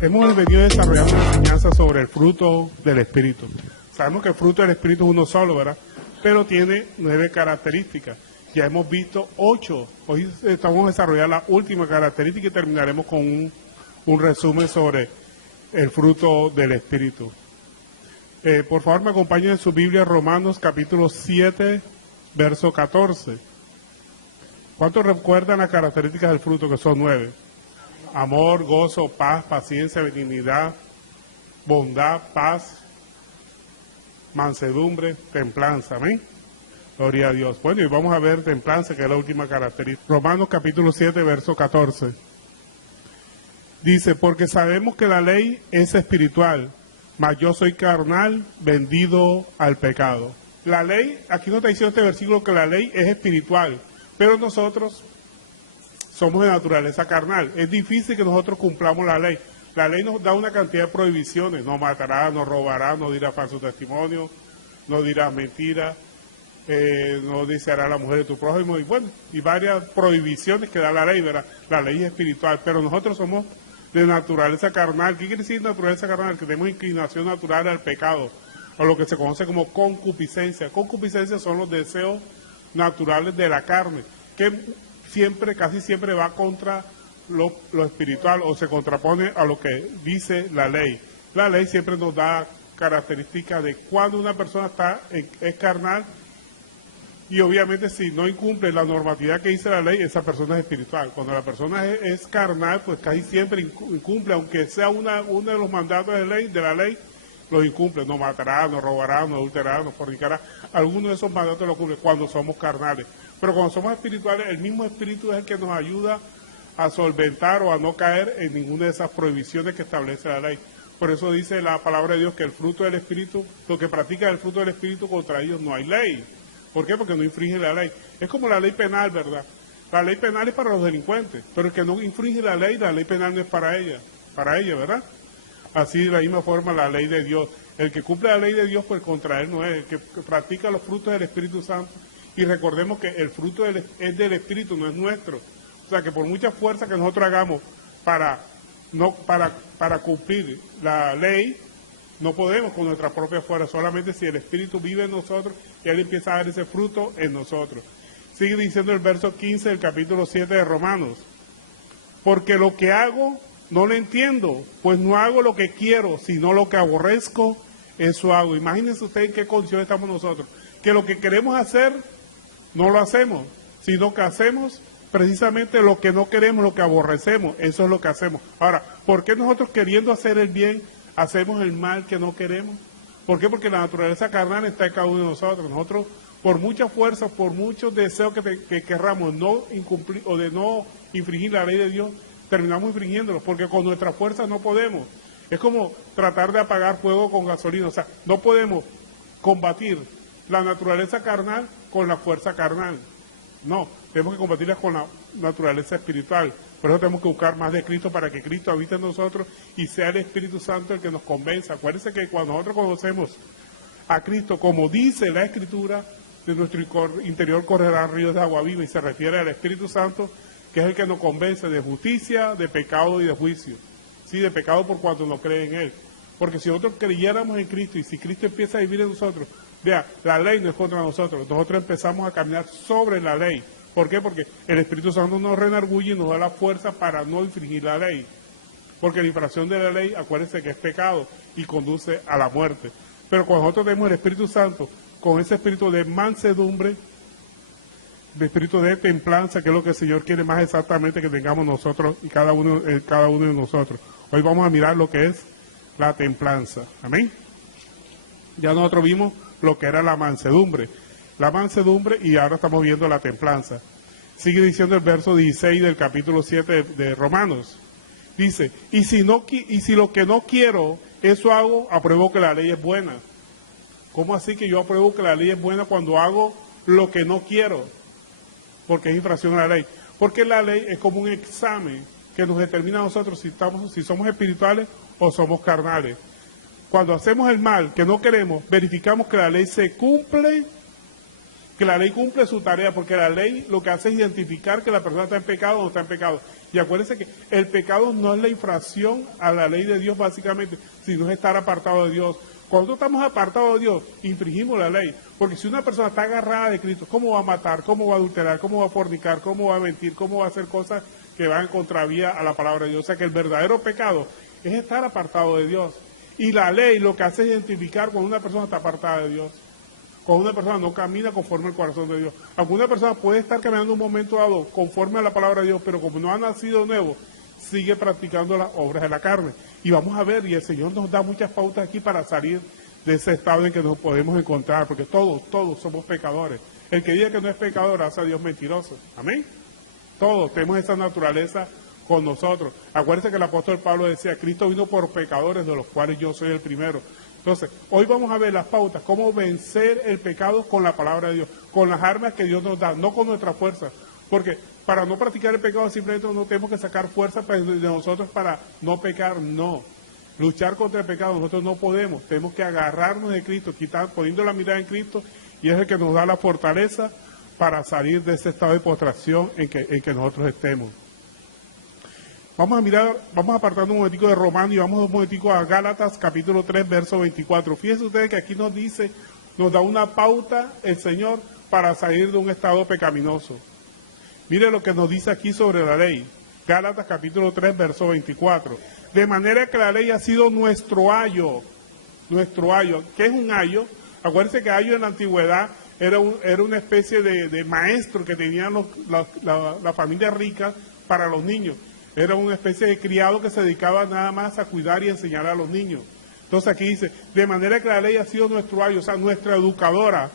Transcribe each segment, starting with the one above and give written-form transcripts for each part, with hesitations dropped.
Hemos venido desarrollando una enseñanza sobre el fruto del Espíritu. Sabemos que el fruto del Espíritu es uno solo, ¿verdad? Pero tiene 9 características. Ya hemos visto 8. Hoy estamos desarrollando la última característica y terminaremos con un resumen sobre el fruto del Espíritu. Por favor, me acompañen en su Biblia, Romanos capítulo 7, verso 14. ¿Cuántos recuerdan las características del fruto, que son 9? Amor, gozo, paz, paciencia, benignidad, bondad, paz, mansedumbre, templanza. Amén. Gloria a Dios. Bueno, y vamos a ver templanza, que es la última característica. Romanos capítulo 7, verso 14. Dice, porque sabemos que la ley es espiritual, mas yo soy carnal, vendido al pecado. La ley, aquí no está diciendo este versículo que la ley es espiritual, pero nosotros somos de naturaleza carnal. Es difícil que nosotros cumplamos la ley. La ley nos da una cantidad de prohibiciones. No matarás, no robarás, no dirás falso testimonio, no dirás mentira, no desearás a la mujer de tu prójimo, y bueno, y varias prohibiciones que da la ley, ¿verdad? La ley es espiritual, pero nosotros somos de naturaleza carnal. ¿Qué quiere decir naturaleza carnal? Que tenemos inclinación natural al pecado, o lo que se conoce como concupiscencia. Concupiscencia son los deseos naturales de la carne, que casi siempre va contra lo espiritual, o se contrapone a lo que dice la ley. La ley siempre nos da características de cuando una persona es carnal, y obviamente si no incumple la normatividad que dice la ley, esa persona es espiritual. Cuando la persona es carnal, pues casi siempre incumple, aunque sea uno de los mandatos de la ley, los incumple. No matará, no robará, no adulterará, no fornicará. Algunos de esos mandatos los cumple cuando somos carnales. Pero cuando somos espirituales, el mismo espíritu es el que nos ayuda a solventar o a no caer en ninguna de esas prohibiciones que establece la ley. Por eso dice la palabra de Dios que el fruto del Espíritu, lo que practica el fruto del Espíritu, contra ellos no hay ley. ¿Por qué? Porque no infringe la ley. Es como la ley penal, ¿verdad? La ley penal es para los delincuentes, pero el que no infringe la ley penal no es para ella, ¿verdad? Así de la misma forma la ley de Dios. El que cumple la ley de Dios, pues contra él no es. El que practica los frutos del Espíritu Santo. Y recordemos que el fruto es del Espíritu, no es nuestro. O sea que por mucha fuerza que nosotros hagamos para cumplir la ley, no podemos con nuestra propia fuerza, solamente si el Espíritu vive en nosotros y Él empieza a dar ese fruto en nosotros. Sigue diciendo el verso 15 del capítulo 7 de Romanos. Porque lo que hago no lo entiendo, pues no hago lo que quiero, sino lo que aborrezco, eso hago. Imagínense ustedes en qué condición estamos nosotros, que lo que queremos hacer no lo hacemos, sino que hacemos precisamente lo que no queremos, lo que aborrecemos, eso es lo que hacemos. Ahora, ¿por qué nosotros queriendo hacer el bien, hacemos el mal que no queremos? ¿Por qué? Porque la naturaleza carnal está en cada uno de nosotros. Nosotros, por mucha fuerza, por muchos deseos que querramos no incumplir o de no infringir la ley de Dios, terminamos infringiéndolo, porque con nuestra fuerza no podemos. Es como tratar de apagar fuego con gasolina. O sea, no podemos combatir la naturaleza carnal con la fuerza carnal. No, tenemos que combatirla con la naturaleza espiritual. Por eso tenemos que buscar más de Cristo, para que Cristo habite en nosotros y sea el Espíritu Santo el que nos convenza. Acuérdense que cuando nosotros conocemos a Cristo, como dice la Escritura, de nuestro interior correrán ríos de agua viva, y se refiere al Espíritu Santo, que es el que nos convence de justicia, de pecado y de juicio. Sí, de pecado por cuanto no cree en Él. Porque si nosotros creyéramos en Cristo, y si Cristo empieza a vivir en nosotros, vea, la ley no es contra nosotros. Nosotros empezamos a caminar sobre la ley. ¿Por qué? Porque el Espíritu Santo nos redarguye y nos da la fuerza para no infringir la ley. Porque la infracción de la ley, acuérdense que es pecado y conduce a la muerte. Pero cuando nosotros tenemos el Espíritu Santo, con ese espíritu de mansedumbre, de espíritu de templanza, que es lo que el Señor quiere más exactamente que tengamos nosotros y cada uno de nosotros. Hoy vamos a mirar lo que es la templanza. Amén. Ya nosotros vimos lo que era la mansedumbre, y ahora estamos viendo la templanza. Sigue diciendo el verso 16 del capítulo 7 de Romanos. Dice, y si lo que no quiero, eso hago, apruebo que la ley es buena. ¿Cómo así que yo apruebo que la ley es buena cuando hago lo que no quiero? Porque es infracción a la ley. Porque la ley es como un examen que nos determina a nosotros si somos espirituales o somos carnales. Cuando hacemos el mal que no queremos, verificamos que la ley se cumple que la ley cumple su tarea, porque la ley lo que hace es identificar que la persona está en pecado o no está en pecado. Y acuérdense que el pecado no es la infracción a la ley de Dios básicamente, sino es estar apartado de Dios. Cuando estamos apartados de Dios, infringimos la ley, porque si una persona está agarrada de Cristo, ¿cómo va a matar? ¿Cómo va a adulterar? ¿Cómo va a fornicar? ¿Cómo va a mentir? ¿Cómo va a hacer cosas que van en contravía a la palabra de Dios? O sea que el verdadero pecado es estar apartado de Dios. Y la ley lo que hace es identificar cuando una persona está apartada de Dios. Cuando una persona no camina conforme al corazón de Dios. Aunque una persona puede estar caminando un momento dado conforme a la palabra de Dios, pero como no ha nacido nuevo, sigue practicando las obras de la carne. Y vamos a ver, y el Señor nos da muchas pautas aquí para salir de ese estado en que nos podemos encontrar, porque todos somos pecadores. El que diga que no es pecador hace a Dios mentiroso. Amén. Todos tenemos esa naturaleza con nosotros. Acuérdense que el apóstol Pablo decía, Cristo vino por pecadores, de los cuales yo soy el primero. Entonces, hoy vamos a ver las pautas, cómo vencer el pecado con la palabra de Dios, con las armas que Dios nos da, no con nuestra fuerza. Porque para no practicar el pecado simplemente no tenemos que sacar fuerza de nosotros para no pecar, no. Luchar contra el pecado nosotros no podemos, tenemos que agarrarnos de Cristo, poniendo la mirada en Cristo, y es el que nos da la fortaleza para salir de ese estado de postración en que nosotros estemos. Vamos a apartarnos un momentico de Romanos y vamos un momentico a Gálatas capítulo 3, verso 24. Fíjense ustedes que aquí nos da una pauta el Señor para salir de un estado pecaminoso. Mire lo que nos dice aquí sobre la ley. Gálatas capítulo 3, verso 24. De manera que la ley ha sido nuestro ayo. Nuestro ayo. ¿Qué es un ayo? Acuérdense que ayo en la antigüedad era una especie de maestro que tenían la familia rica para los niños. Era una especie de criado que se dedicaba nada más a cuidar y enseñar a los niños. Entonces aquí dice, de manera que la ley ha sido nuestro ayo, o sea, nuestra educadora.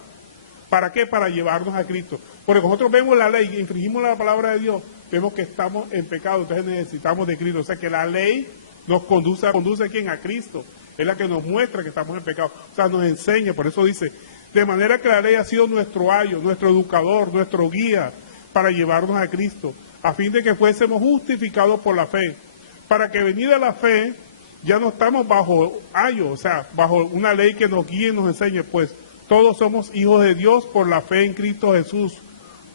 ¿Para qué? Para llevarnos a Cristo. Porque nosotros vemos la ley, infringimos la palabra de Dios, vemos que estamos en pecado, entonces necesitamos de Cristo. O sea que la ley nos conduce ¿a quién? A Cristo. Es la que nos muestra que estamos en pecado. O sea, nos enseña, por eso dice, de manera que la ley ha sido nuestro ayo, nuestro educador, nuestro guía, para llevarnos a Cristo, a fin de que fuésemos justificados por la fe. Para que venida la fe, ya no estamos bajo ayo, o sea, bajo una ley que nos guíe y nos enseñe, pues todos somos hijos de Dios por la fe en Cristo Jesús,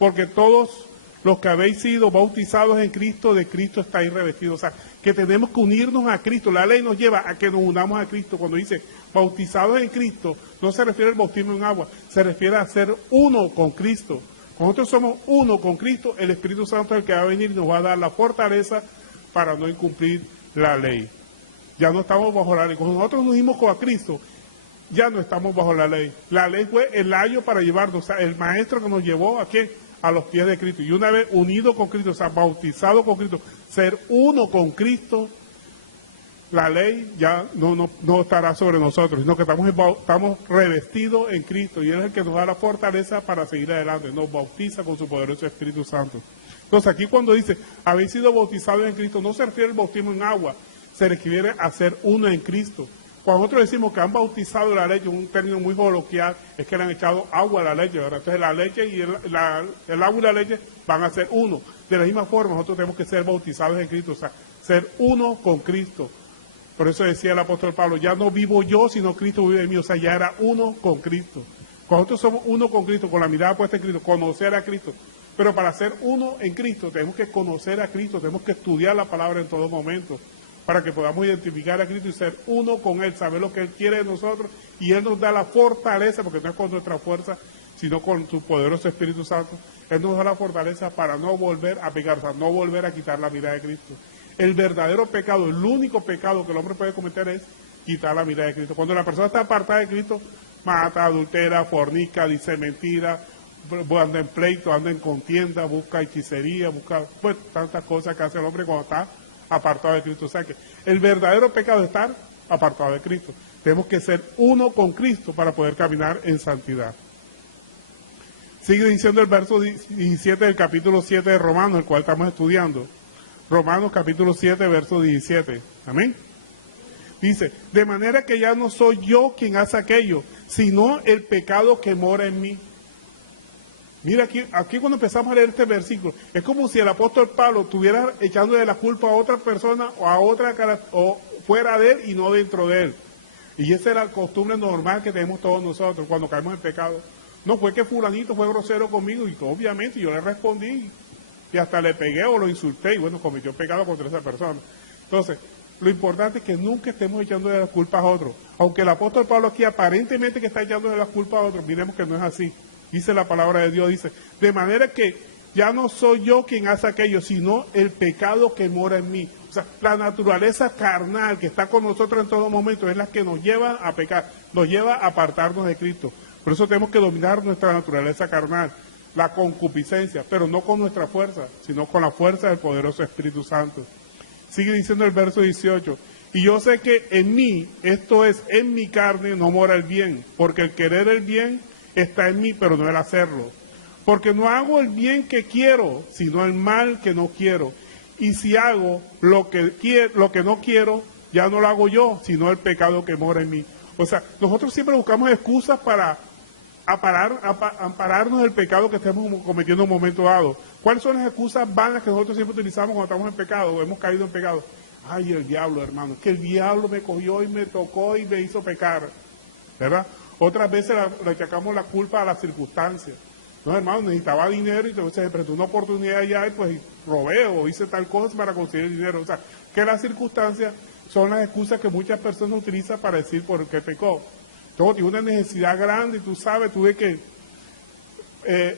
porque todos los que habéis sido bautizados en Cristo, de Cristo estáis revestidos. O sea, que tenemos que unirnos a Cristo. La ley nos lleva a que nos unamos a Cristo. Cuando dice bautizados en Cristo, no se refiere al bautismo en agua, se refiere a ser uno con Cristo. Cuando nosotros somos uno con Cristo, el Espíritu Santo es el que va a venir y nos va a dar la fortaleza para no incumplir la ley. Ya no estamos bajo la ley. Cuando nosotros nos unimos con Cristo, ya no estamos bajo la ley. La ley fue el ayo para llevarnos, o sea, el maestro que nos llevó ¿a quién? A los pies de Cristo. Y una vez unido con Cristo, o sea, bautizado con Cristo, ser uno con Cristo, la ley ya no estará sobre nosotros, sino que estamos revestidos en Cristo y Él es el que nos da la fortaleza para seguir adelante, nos bautiza con su poderoso Espíritu Santo. Entonces aquí cuando dice, habéis sido bautizados en Cristo, no se refiere al bautismo en agua, se refiere a ser uno en Cristo. Cuando nosotros decimos que han bautizado la leche, un término muy coloquial, es que le han echado agua a la leche, ¿verdad? Entonces la leche y el agua y la leche van a ser uno. De la misma forma, nosotros tenemos que ser bautizados en Cristo, o sea, ser uno con Cristo. Por eso decía el apóstol Pablo, ya no vivo yo, sino Cristo vive en mí. O sea, ya era uno con Cristo. Cuando nosotros somos uno con Cristo, con la mirada puesta en Cristo, conocer a Cristo. Pero para ser uno en Cristo, tenemos que conocer a Cristo, tenemos que estudiar la palabra en todo momento, para que podamos identificar a Cristo y ser uno con Él, saber lo que Él quiere de nosotros, y Él nos da la fortaleza, porque no es con nuestra fuerza, sino con su poderoso Espíritu Santo. Él nos da la fortaleza para no volver a pecar, o sea, no volver a quitar la mirada de Cristo. El verdadero pecado, el único pecado que el hombre puede cometer es quitar la mirada de Cristo. Cuando la persona está apartada de Cristo, mata, adultera, fornica, dice mentira, anda en pleito, anda en contienda, busca hechicería, busca pues tantas cosas que hace el hombre cuando está apartado de Cristo. O sea que el verdadero pecado es estar apartado de Cristo. Tenemos que ser uno con Cristo para poder caminar en santidad. Sigue diciendo el verso 17 del capítulo 7 de Romanos, el cual estamos estudiando. Romanos capítulo 7, verso 17. Amén. Dice, de manera que ya no soy yo quien hace aquello, sino el pecado que mora en mí. Mira, aquí cuando empezamos a leer este versículo, es como si el apóstol Pablo estuviera echándole la culpa a otra persona o fuera de él y no dentro de él. Y esa es la costumbre normal que tenemos todos nosotros cuando caemos en pecado. No, fue que fulanito fue grosero conmigo y obviamente yo le respondí y hasta le pegué o lo insulté y bueno, cometió pecado contra esa persona. Entonces, lo importante es que nunca estemos echando de las culpas a otros. Aunque el apóstol Pablo aquí aparentemente que está echando de las culpas a otros, miremos que no es así. Dice la palabra de Dios, dice, de manera que ya no soy yo quien hace aquello, sino el pecado que mora en mí. O sea, la naturaleza carnal que está con nosotros en todo momento es la que nos lleva a pecar, nos lleva a apartarnos de Cristo. Por eso tenemos que dominar nuestra naturaleza carnal, la concupiscencia, pero no con nuestra fuerza, sino con la fuerza del poderoso Espíritu Santo. Sigue diciendo el verso 18, y yo sé que en mí, esto es, en mi carne, no mora el bien, porque el querer el bien está en mí, pero no el hacerlo. Porque no hago el bien que quiero, sino el mal que no quiero. Y si hago lo que no quiero, ya no lo hago yo, sino el pecado que mora en mí. O sea, nosotros siempre buscamos excusas para ampararnos del pecado que estemos cometiendo en un momento dado. ¿Cuáles son las excusas vanas que nosotros siempre utilizamos cuando estamos en pecado o hemos caído en pecado? Ay, el diablo, hermano, que el diablo me cogió y me tocó y me hizo pecar, ¿verdad? Otras veces le achacamos la culpa a las circunstancias. No, hermano, necesitaba dinero y entonces se presentó una oportunidad allá y pues robé o hice tal cosa para conseguir dinero. O sea, que las circunstancias son las excusas que muchas personas utilizan para decir por qué pecó. Entonces, tiene una necesidad grande y tú sabes, tuve que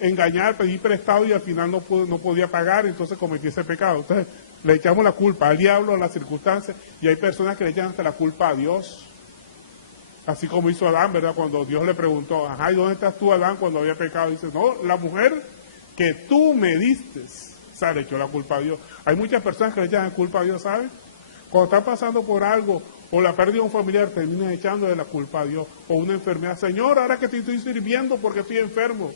engañar, pedir prestado y al final no podía pagar, entonces cometí ese pecado. Entonces, le echamos la culpa al diablo, a las circunstancias, y hay personas que le echan hasta la culpa a Dios. Así como hizo Adán, ¿verdad? Cuando Dios le preguntó, ajá, ¿y dónde estás tú, Adán, cuando había pecado? Dice, no, la mujer que tú me diste, o sea, le echó la culpa a Dios. Hay muchas personas que le echan la culpa a Dios, ¿sabes? Cuando están pasando por algo, o la pérdida de un familiar, terminan echándole la culpa a Dios, o una enfermedad. Señor, ahora que te estoy sirviendo porque estoy enfermo.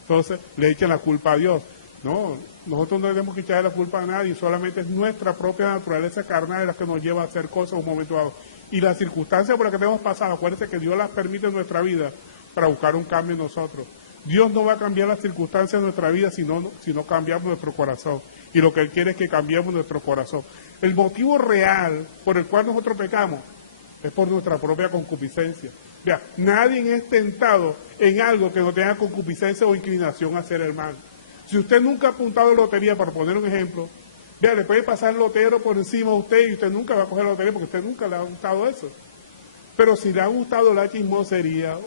Entonces, le echan la culpa a Dios. No, nosotros no tenemos que echarle la culpa a nadie, solamente es nuestra propia naturaleza carnal la que nos lleva a hacer cosas en un momento dado. Y las circunstancias por las que tenemos pasado, acuérdense que Dios las permite en nuestra vida para buscar un cambio en nosotros. Dios no va a cambiar las circunstancias de nuestra vida si no cambiamos nuestro corazón. Y lo que Él quiere es que cambiemos nuestro corazón. El motivo real por el cual nosotros pecamos es por nuestra propia concupiscencia. Vea, nadie es tentado en algo que no tenga concupiscencia o inclinación a hacer el mal. Si usted nunca ha apuntado en lotería, para poner un ejemplo, vea, le puede pasar el lotero por encima de usted y usted nunca va a coger la lotería porque a usted nunca le ha gustado eso. Pero si le ha gustado la chismosería,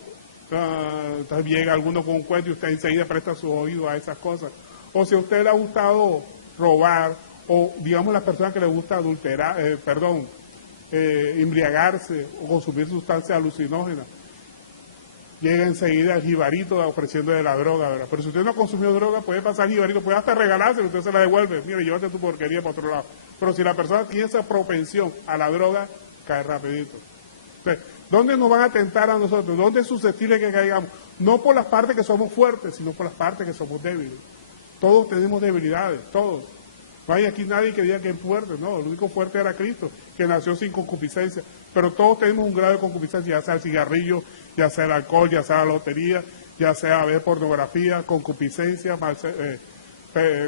entonces llega alguno con un cuento y usted enseguida presta su oído a esas cosas. O si a usted le ha gustado robar, o digamos las personas que le gusta adulterar, embriagarse o consumir sustancias alucinógenas, llega enseguida el jibarito ofreciéndole la droga, ¿verdad? Pero si usted no consumió droga, puede pasar el jibarito, puede hasta regalárselo, usted se la devuelve, mire, llévate tu porquería para otro lado. Pero si la persona tiene esa propensión a la droga, cae rapidito. Entonces, ¿dónde nos van a tentar a nosotros? ¿Dónde es susceptible que caigamos? No por las partes que somos fuertes, sino por las partes que somos débiles. Todos tenemos debilidades, todos. No hay aquí nadie que diga que es fuerte, no, el único fuerte era Cristo, que nació sin concupiscencia. Pero todos tenemos un grado de concupiscencia, ya sea el cigarrillo, ya sea el alcohol, ya sea la lotería, ya sea ver pornografía, concupiscencia,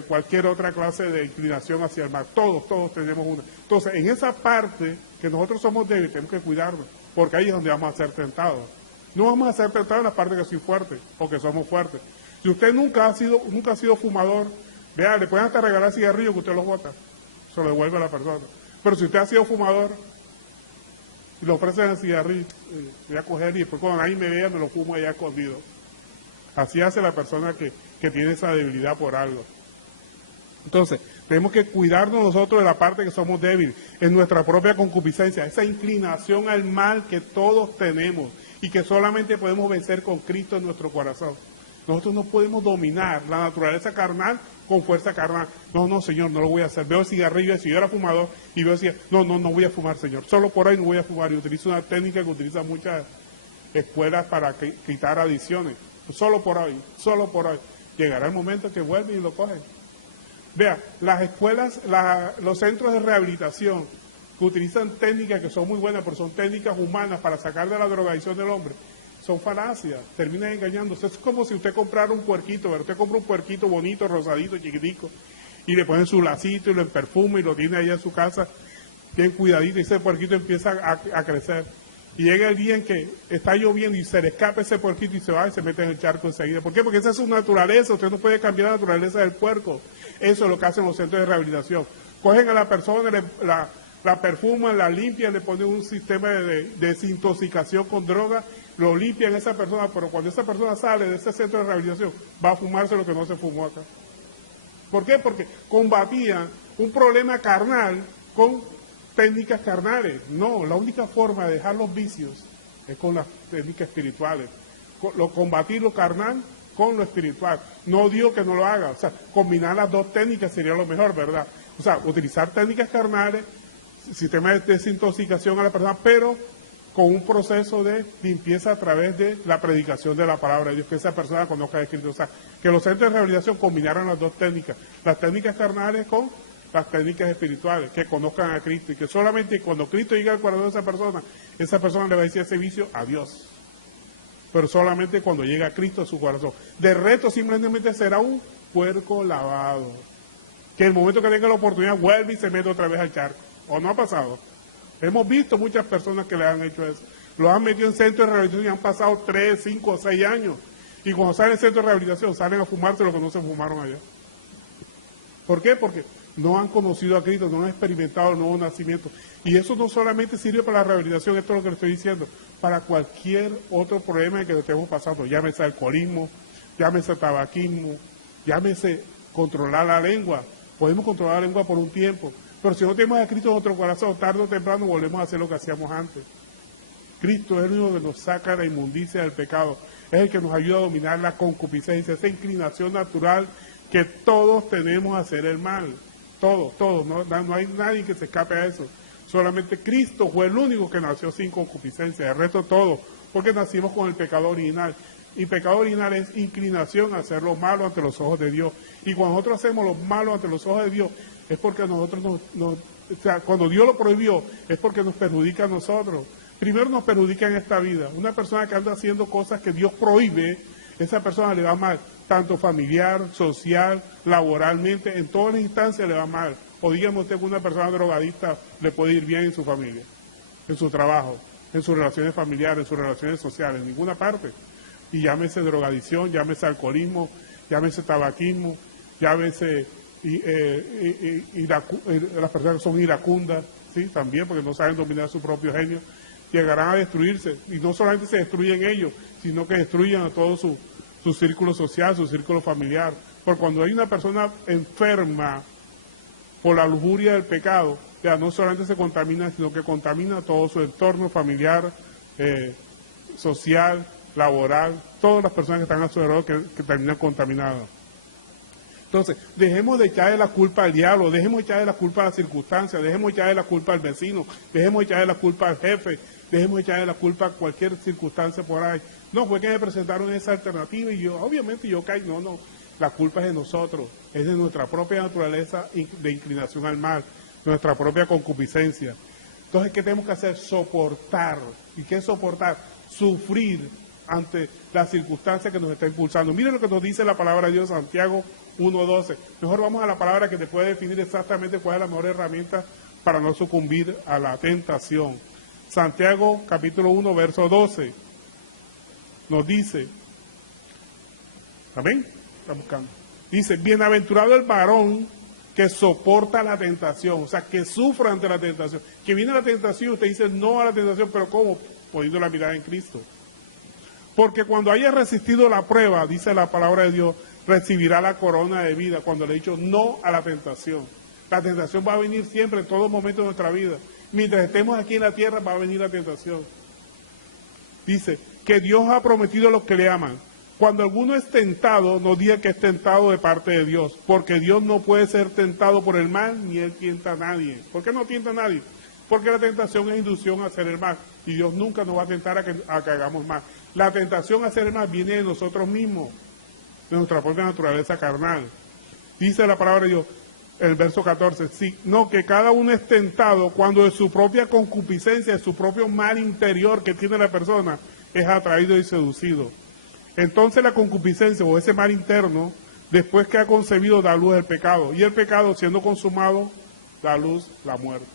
cualquier otra clase de inclinación hacia el mal. Todos tenemos una. Entonces, en esa parte que nosotros somos débiles, tenemos que cuidarnos, porque ahí es donde vamos a ser tentados. No vamos a ser tentados en la parte que soy fuerte, porque somos fuertes. Si usted nunca ha sido fumador, vea, le pueden hasta regalar cigarrillos que usted los bota, se lo devuelve a la persona. Pero si usted ha sido fumador y le ofrecen el cigarrillo, voy a coger y después cuando nadie me vea me lo fumo allá escondido. Así hace la persona que tiene esa debilidad por algo. Entonces, tenemos que cuidarnos nosotros de la parte que somos débiles, en nuestra propia concupiscencia, esa inclinación al mal que todos tenemos y que solamente podemos vencer con Cristo en nuestro corazón. Nosotros no podemos dominar la naturaleza carnal con fuerza carnal. No, Señor, no lo voy a hacer. Veo cigarrillo, si yo era fumador y veo cigarrillo, no voy a fumar, Señor. Solo por ahí no voy a fumar. Y utilizo una técnica que utilizan muchas escuelas para quitar adicciones. Solo por ahí. Llegará el momento que vuelven y lo cogen. Vea, las escuelas, los centros de rehabilitación que utilizan técnicas que son muy buenas, pero son técnicas humanas para sacar de la drogadicción del hombre, son falacias, terminan engañándose. Es como si usted comprara un puerquito, ¿verdad? Usted compra un puerquito bonito, rosadito, chiquitico, y le ponen su lacito y lo perfume y lo tiene allá en su casa, bien cuidadito, y ese puerquito empieza a crecer. y llega el día en que está lloviendo y se le escapa ese puerquito y se va y se mete en el charco enseguida. ¿Por qué? Porque esa es su naturaleza, usted no puede cambiar la naturaleza del puerco. Eso es lo que hacen los centros de rehabilitación. Cogen a la persona, la perfuman, la limpian, le ponen un sistema de desintoxicación con droga, lo limpian a esa persona, pero cuando esa persona sale de ese centro de rehabilitación, va a fumarse lo que no se fumó acá. ¿Por qué? Porque combatían un problema carnal con técnicas carnales. No, la única forma de dejar los vicios es con las técnicas espirituales. Combatir lo carnal con lo espiritual. No digo que no lo haga, o sea, combinar las dos técnicas sería lo mejor, ¿verdad? O sea, utilizar técnicas carnales, sistema de desintoxicación a la persona, pero con un proceso de limpieza a través de la predicación de la palabra de Dios, que esa persona conozca a Cristo. O sea, que los centros de rehabilitación combinaran las dos técnicas, las técnicas carnales con las técnicas espirituales, que conozcan a Cristo, y que solamente cuando Cristo llegue al corazón de esa persona le va a decir ese vicio a Dios. Pero solamente cuando llega a Cristo a su corazón. De resto simplemente será un puerco lavado, que el momento que tenga la oportunidad vuelve y se mete otra vez al charco. ¿O no ha pasado? Hemos visto muchas personas que le han hecho eso. Los han metido en centros de rehabilitación y han pasado 3, 5 o 6 años. Y cuando salen en centro de rehabilitación salen a fumarse lo que no se fumaron allá. ¿Por qué? Porque no han conocido a Cristo, no han experimentado el nuevo nacimiento. Y eso no solamente sirve para la rehabilitación, esto es lo que le estoy diciendo, para cualquier otro problema que estemos pasando, llámese alcoholismo, llámese tabaquismo, llámese controlar la lengua. Podemos controlar la lengua por un tiempo, pero si no tenemos a Cristo en nuestro corazón, tarde o temprano volvemos a hacer lo que hacíamos antes. Cristo es el único que nos saca la inmundicia del pecado, es el que nos ayuda a dominar la concupiscencia, esa inclinación natural que todos tenemos a hacer el mal. Todos, no hay nadie que se escape a eso. Solamente Cristo fue el único que nació sin concupiscencia, el resto todo, porque nacimos con el pecado original. Y pecado original es inclinación a hacer lo malo ante los ojos de Dios. Y cuando nosotros hacemos lo malo ante los ojos de Dios, es porque nosotros o sea, cuando Dios lo prohibió, es porque nos perjudica a nosotros. Primero nos perjudica en esta vida. Una persona que anda haciendo cosas que Dios prohíbe, esa persona le va mal, tanto familiar, social, laboralmente, en todas las instancias le va mal. O dígame usted que una persona drogadicta le puede ir bien en su familia, en su trabajo, en sus relaciones familiares, en sus relaciones sociales, en ninguna parte. Y llámese drogadicción, llámese alcoholismo, llámese tabaquismo, llámese las personas que son iracundas, ¿sí? También porque no saben dominar su propio genio, llegarán a destruirse. Y no solamente se destruyen ellos, sino que destruyen a todo su círculo social, su círculo familiar. Porque cuando hay una persona enferma por la lujuria del pecado, ya no solamente se contamina, sino que contamina todo su entorno familiar, social, laboral, todas las personas que están a su alrededor que terminan contaminadas. Entonces, dejemos de echarle la culpa al diablo, dejemos de echarle la culpa a las circunstancias, dejemos de echarle la culpa al vecino, dejemos de echarle la culpa al jefe, dejemos de echarle la culpa a cualquier circunstancia por ahí. No, fue que me presentaron esa alternativa y yo, obviamente yo caí, no, la culpa es de nosotros, es de nuestra propia naturaleza de inclinación al mal, nuestra propia concupiscencia. Entonces, ¿qué tenemos que hacer? Soportar. ¿Y qué es soportar? Sufrir ante las circunstancias que nos está impulsando. Miren lo que nos dice la palabra de Dios, Santiago 1:12. Mejor vamos a la palabra que te puede definir exactamente cuál es la mejor herramienta para no sucumbir a la tentación. Santiago capítulo 1, verso 12. Nos dice, ¿amén? Está buscando. Dice, bienaventurado el varón que soporta la tentación, o sea, que sufra ante la tentación. Que viene la tentación y usted dice no a la tentación, pero ¿cómo? Poniendo la mirada en Cristo. Porque cuando haya resistido la prueba, dice la palabra de Dios, recibirá la corona de vida. Cuando le he dicho no a la tentación. La tentación va a venir siempre, en todo momento de nuestra vida. Mientras estemos aquí en la tierra, va a venir la tentación. Dice que Dios ha prometido a los que le aman. Cuando alguno es tentado, no diga que es tentado de parte de Dios, porque Dios no puede ser tentado por el mal, ni Él tienta a nadie. ¿Por qué no tienta a nadie? Porque la tentación es inducción a hacer el mal, y Dios nunca nos va a tentar a que hagamos mal. La tentación a hacer el mal viene de nosotros mismos, de nuestra propia naturaleza carnal. Dice la palabra de Dios, el verso 14, sí, no, que cada uno es tentado cuando de su propia concupiscencia, de su propio mal interior que tiene la persona, es atraído y seducido. Entonces la concupiscencia o ese mal interno, después que ha concebido, da luz el pecado. Y el pecado, siendo consumado, da luz la muerte.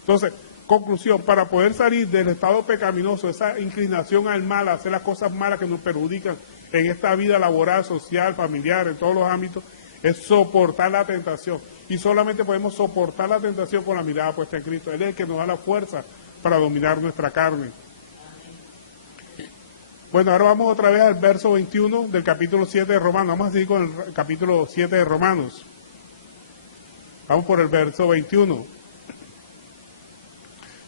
Entonces, Conclusión, para poder salir del estado pecaminoso, esa inclinación al mal, a hacer las cosas malas que nos perjudican en esta vida laboral, social, familiar, en todos los ámbitos, es soportar la tentación. Y solamente podemos soportar la tentación con la mirada puesta en Cristo. Él es el que nos da la fuerza para dominar nuestra carne. Bueno, ahora vamos otra vez al verso 21 del capítulo 7 de Romanos. Vamos a seguir con el capítulo 7 de Romanos. Vamos por el verso 21.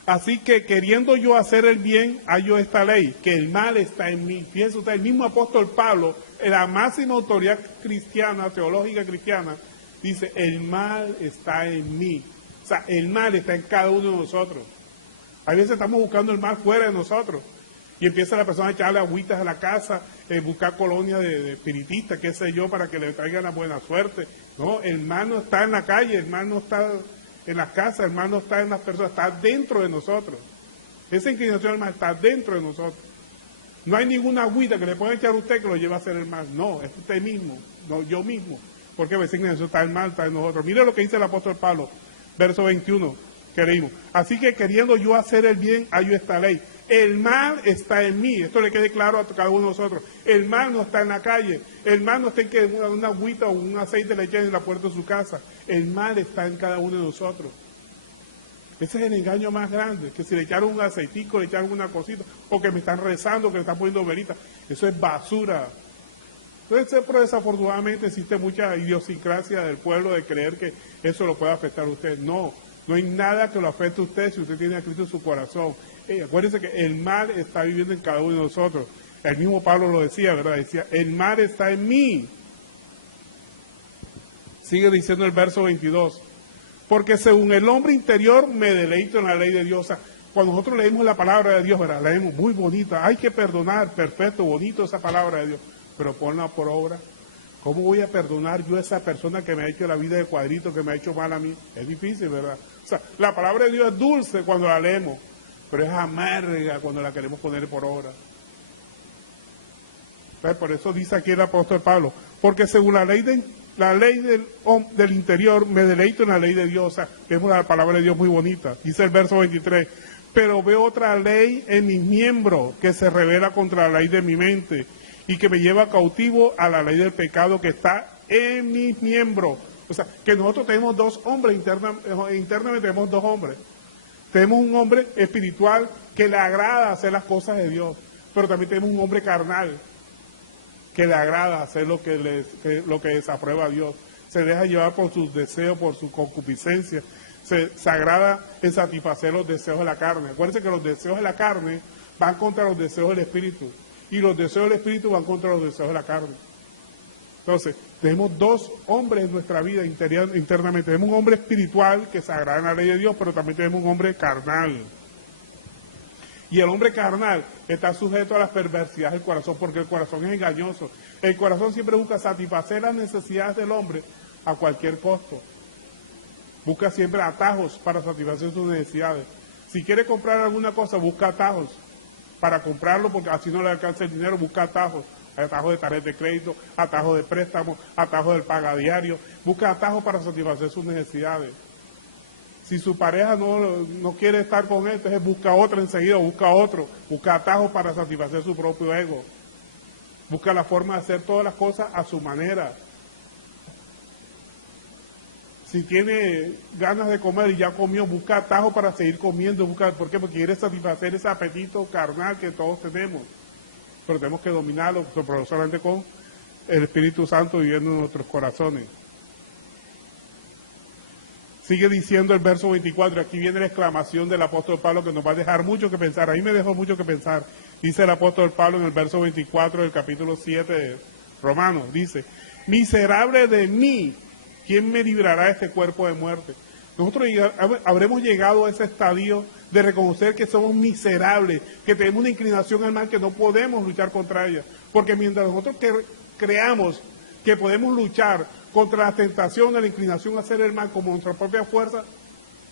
Así que queriendo yo hacer el bien, hallo esta ley, que el mal está en mí. Fíjense usted, el mismo apóstol Pablo, en la máxima autoridad cristiana, teológica cristiana, dice, el mal está en mí. O sea, el mal está en cada uno de nosotros. A veces estamos buscando el mal fuera de nosotros. Y empieza la persona a echarle agüitas a la casa, buscar colonias de espiritistas, qué sé yo, para que le traigan la buena suerte. No, el mal no está en la calle, el mal no está en las casas, el mal no está en las personas, está dentro de nosotros. Esa inclinación al mal está dentro de nosotros. No hay ninguna agüita que le pueda echar a usted que lo lleve a hacer el mal. No, es usted mismo, no yo mismo. Porque esa inclinación está en mal, está en nosotros. Mire lo que dice el apóstol Pablo, verso 21, que leímos. Así que queriendo yo hacer el bien, hallo esta ley. El mal está en mí, esto le quede claro a cada uno de nosotros. El mal no está en la calle, el mal no está en que una agüita o un aceite le echen en la puerta de su casa. El mal está en cada uno de nosotros. Ese es el engaño más grande, que si le echaron un aceitico, le echaron una cosita, o que me están rezando, que le están poniendo velitas, eso es basura. Entonces, pero desafortunadamente existe mucha idiosincrasia del pueblo de creer que eso lo puede afectar a usted. No, no hay nada que lo afecte a usted si usted tiene a Cristo en su corazón. Acuérdense que el mal está viviendo en cada uno de nosotros. El mismo Pablo lo decía, ¿verdad? Decía, el mal está en mí. Sigue diciendo el verso 22. Porque según el hombre interior me deleito en la ley de Dios. O sea, cuando nosotros leemos la palabra de Dios, ¿verdad? La leemos muy bonita. Hay que perdonar, perfecto, bonito esa palabra de Dios. Pero ponla por obra. ¿Cómo voy a perdonar yo a esa persona que me ha hecho la vida de cuadrito, que me ha hecho mal a mí? Es difícil, ¿verdad? O sea, la palabra de Dios es dulce cuando la leemos, pero es amarga cuando la queremos poner por obra. Entonces, por eso dice aquí el apóstol Pablo, porque según la ley del interior me deleito en la ley de Dios. O sea, vemos la palabra de Dios muy bonita. Dice el verso 23, pero veo otra ley en mis miembros que se revela contra la ley de mi mente y que me lleva cautivo a la ley del pecado que está en mis miembros. O sea, que nosotros tenemos dos hombres, internamente tenemos dos hombres. Tenemos un hombre espiritual que le agrada hacer las cosas de Dios, pero también tenemos un hombre carnal que le agrada hacer lo que desaprueba a Dios. Se deja llevar por sus deseos, por su concupiscencia. Se agrada en satisfacer los deseos de la carne. Acuérdense que los deseos de la carne van contra los deseos del espíritu. Y los deseos del espíritu van contra los deseos de la carne. Entonces, tenemos dos hombres en nuestra vida internamente. Tenemos un hombre espiritual que se agrada en la ley de Dios, pero también tenemos un hombre carnal. Y el hombre carnal está sujeto a las perversidades del corazón, porque el corazón es engañoso. El corazón siempre busca satisfacer las necesidades del hombre a cualquier costo. Busca siempre atajos para satisfacer sus necesidades. Si quiere comprar alguna cosa, busca atajos para comprarlo, porque así no le alcanza el dinero, busca atajos. Atajos de tarjeta de crédito, atajos de préstamo, atajos del pagadiario. Busca atajos para satisfacer sus necesidades. Si su pareja no quiere estar con él, entonces busca otra enseguida, busca otro. Busca atajos para satisfacer su propio ego. Busca la forma de hacer todas las cosas a su manera. Si tiene ganas de comer y ya comió, busca atajos para seguir comiendo. ¿Por qué? Porque quiere satisfacer ese apetito carnal que todos tenemos. Pero tenemos que dominarlo, pero solamente con el Espíritu Santo viviendo en nuestros corazones. Sigue diciendo el verso 24, aquí viene la exclamación del apóstol Pablo que nos va a dejar mucho que pensar. Ahí me dejó mucho que pensar. Dice el apóstol Pablo en el verso 24 del capítulo 7 de Romanos, dice, miserable de mí, ¿quién me librará de este cuerpo de muerte? Nosotros habremos llegado a ese estadio de reconocer que somos miserables, que tenemos una inclinación al mal, que no podemos luchar contra ella. Porque mientras nosotros creamos que podemos luchar contra la tentación, la inclinación a hacer el mal como nuestra propia fuerza,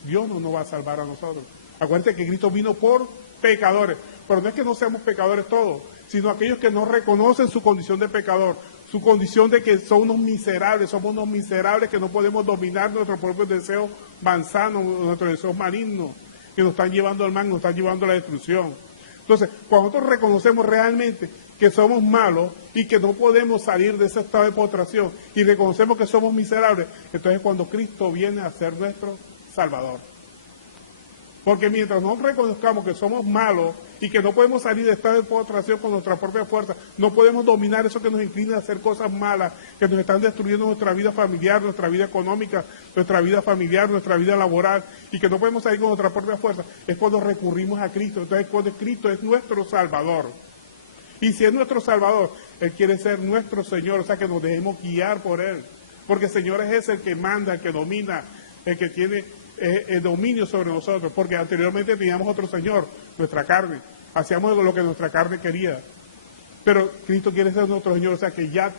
Dios no nos va a salvar a nosotros. Acuérdense que Cristo vino por pecadores, pero no es que no seamos pecadores todos, sino aquellos que no reconocen su condición de pecador, su condición de que son unos miserables, somos unos miserables que no podemos dominar nuestros propios deseos manzanos, nuestros deseos malignos, que nos están llevando al mal, nos están llevando a la destrucción. Entonces, cuando nosotros reconocemos realmente que somos malos y que no podemos salir de ese estado de postración y reconocemos que somos miserables, entonces es cuando Cristo viene a ser nuestro Salvador. Porque mientras no reconozcamos que somos malos y que no podemos salir de estado de postración con nuestra propia fuerza, no podemos dominar eso que nos inclina a hacer cosas malas, que nos están destruyendo nuestra vida familiar, nuestra vida económica, nuestra vida familiar, nuestra vida laboral, y que no podemos salir con nuestra propia fuerza, es cuando recurrimos a Cristo. Entonces, cuando Cristo es nuestro Salvador. Y si es nuestro Salvador, Él quiere ser nuestro Señor, o sea, que nos dejemos guiar por Él. Porque el Señor es ese el que manda, el que domina, el que tiene el dominio sobre nosotros, porque anteriormente teníamos otro Señor, nuestra carne, hacíamos lo que nuestra carne quería, pero Cristo quiere ser nuestro Señor, o sea que ya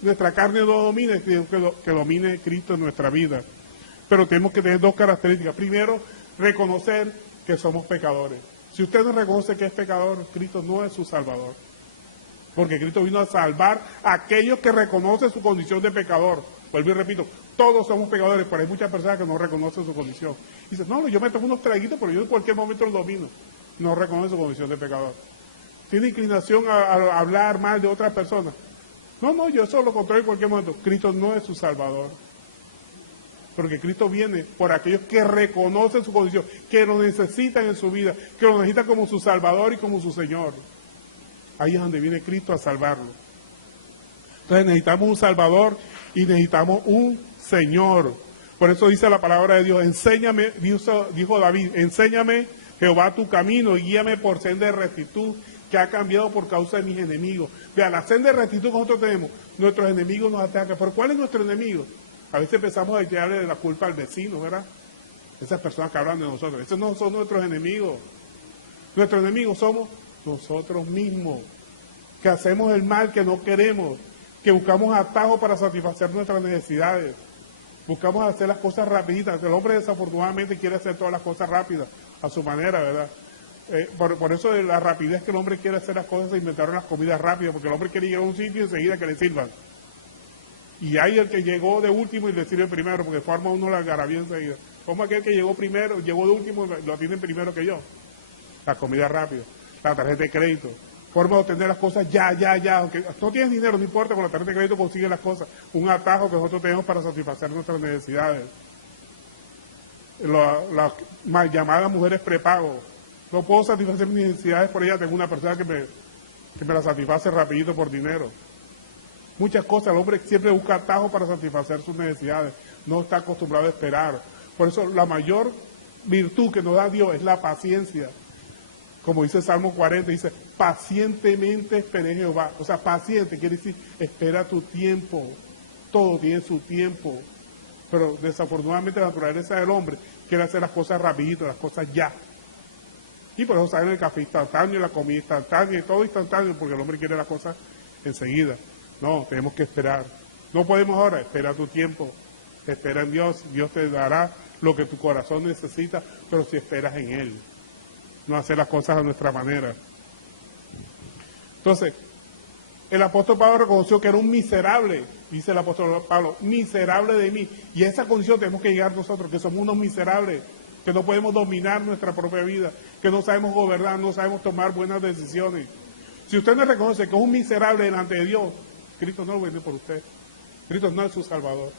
nuestra carne no domine, que domine Cristo en nuestra vida. Pero tenemos que tener dos características. Primero, reconocer que somos pecadores. Si usted no reconoce que es pecador, Cristo no es su Salvador, porque Cristo vino a salvar a aquellos que reconocen su condición de pecador. Vuelvo y repito, todos somos pecadores, pero hay muchas personas que no reconocen su condición. Y dicen, no, yo me tomo unos traguitos, pero yo en cualquier momento lo domino. No reconoce su condición de pecador. Tiene inclinación a hablar mal de otras personas. No, yo eso lo controlo en cualquier momento. Cristo no es su Salvador. Porque Cristo viene por aquellos que reconocen su condición, que lo necesitan en su vida, que lo necesitan como su Salvador y como su Señor. Ahí es donde viene Cristo a salvarlo. Entonces necesitamos un Salvador y necesitamos un Señor. Por eso dice la palabra de Dios, enséñame, dijo David, enséñame Jehová tu camino y guíame por senda de rectitud que ha cambiado por causa de mis enemigos. Vea, la senda de rectitud que nosotros tenemos, nuestros enemigos nos atacan. ¿Pero cuál es nuestro enemigo? A veces empezamos a echarle la culpa al vecino, ¿verdad? Esas personas que hablan de nosotros, esos no son nuestros enemigos. Nuestros enemigos somos nosotros mismos, que hacemos el mal que no queremos, que buscamos atajos para satisfacer nuestras necesidades. Buscamos hacer las cosas rapiditas. El hombre desafortunadamente quiere hacer todas las cosas rápidas, a su manera, ¿verdad? Por eso de la rapidez que el hombre quiere hacer las cosas, se inventaron las comidas rápidas, porque el hombre quiere llegar a un sitio y enseguida que le sirvan. Y hay el que llegó de último y le sirve primero, porque forma uno la algarabía enseguida. Como aquel que llegó primero, llegó de último y lo atienden primero que yo. La comida rápida, la tarjeta de crédito. Forma de obtener las cosas ya. Aunque no tienes dinero, no importa, con la tarjeta de crédito consigues las cosas. Un atajo que nosotros tenemos para satisfacer nuestras necesidades. Las mal llamadas mujeres prepago. No puedo satisfacer mis necesidades por ella, tengo una persona que me la satisface rapidito por dinero. Muchas cosas, el hombre siempre busca atajos para satisfacer sus necesidades. No está acostumbrado a esperar. Por eso la mayor virtud que nos da Dios es la paciencia. Como dice el Salmo 40, dice, pacientemente esperé en Jehová. O sea, paciente quiere decir, espera tu tiempo. Todo tiene su tiempo. Pero desafortunadamente la naturaleza del hombre quiere hacer las cosas rapidito, las cosas ya. Y por eso sale el café instantáneo, la comida instantánea, y todo instantáneo, porque el hombre quiere las cosas enseguida. No, tenemos que esperar. No podemos ahora, espera tu tiempo. Espera en Dios, Dios te dará lo que tu corazón necesita, pero si esperas en Él. No hacer las cosas a nuestra manera. Entonces, el apóstol Pablo reconoció que era un miserable, dice el apóstol Pablo, miserable de mí. Y a esa condición tenemos que llegar nosotros, que somos unos miserables, que no podemos dominar nuestra propia vida, que no sabemos gobernar, no sabemos tomar buenas decisiones. Si usted no reconoce que es un miserable delante de Dios, Cristo no lo viene por usted. Cristo no es su Salvador.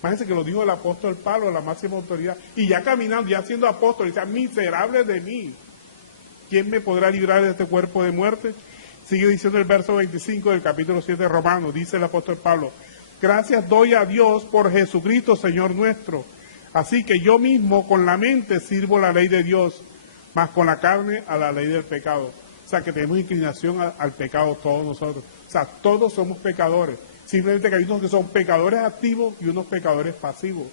Imagínense que lo dijo el apóstol Pablo, la máxima autoridad, y ya caminando, ya siendo apóstol, dice, miserable de mí. ¿Quién me podrá librar de este cuerpo de muerte? Sigue diciendo el verso 25 del capítulo 7 de Romanos, dice el apóstol Pablo, gracias doy a Dios por Jesucristo, Señor nuestro. Así que yo mismo con la mente sirvo la ley de Dios, mas con la carne a la ley del pecado. O sea, que tenemos inclinación al pecado todos nosotros. O sea, todos somos pecadores. Simplemente que hay unos que son pecadores activos y unos pecadores pasivos.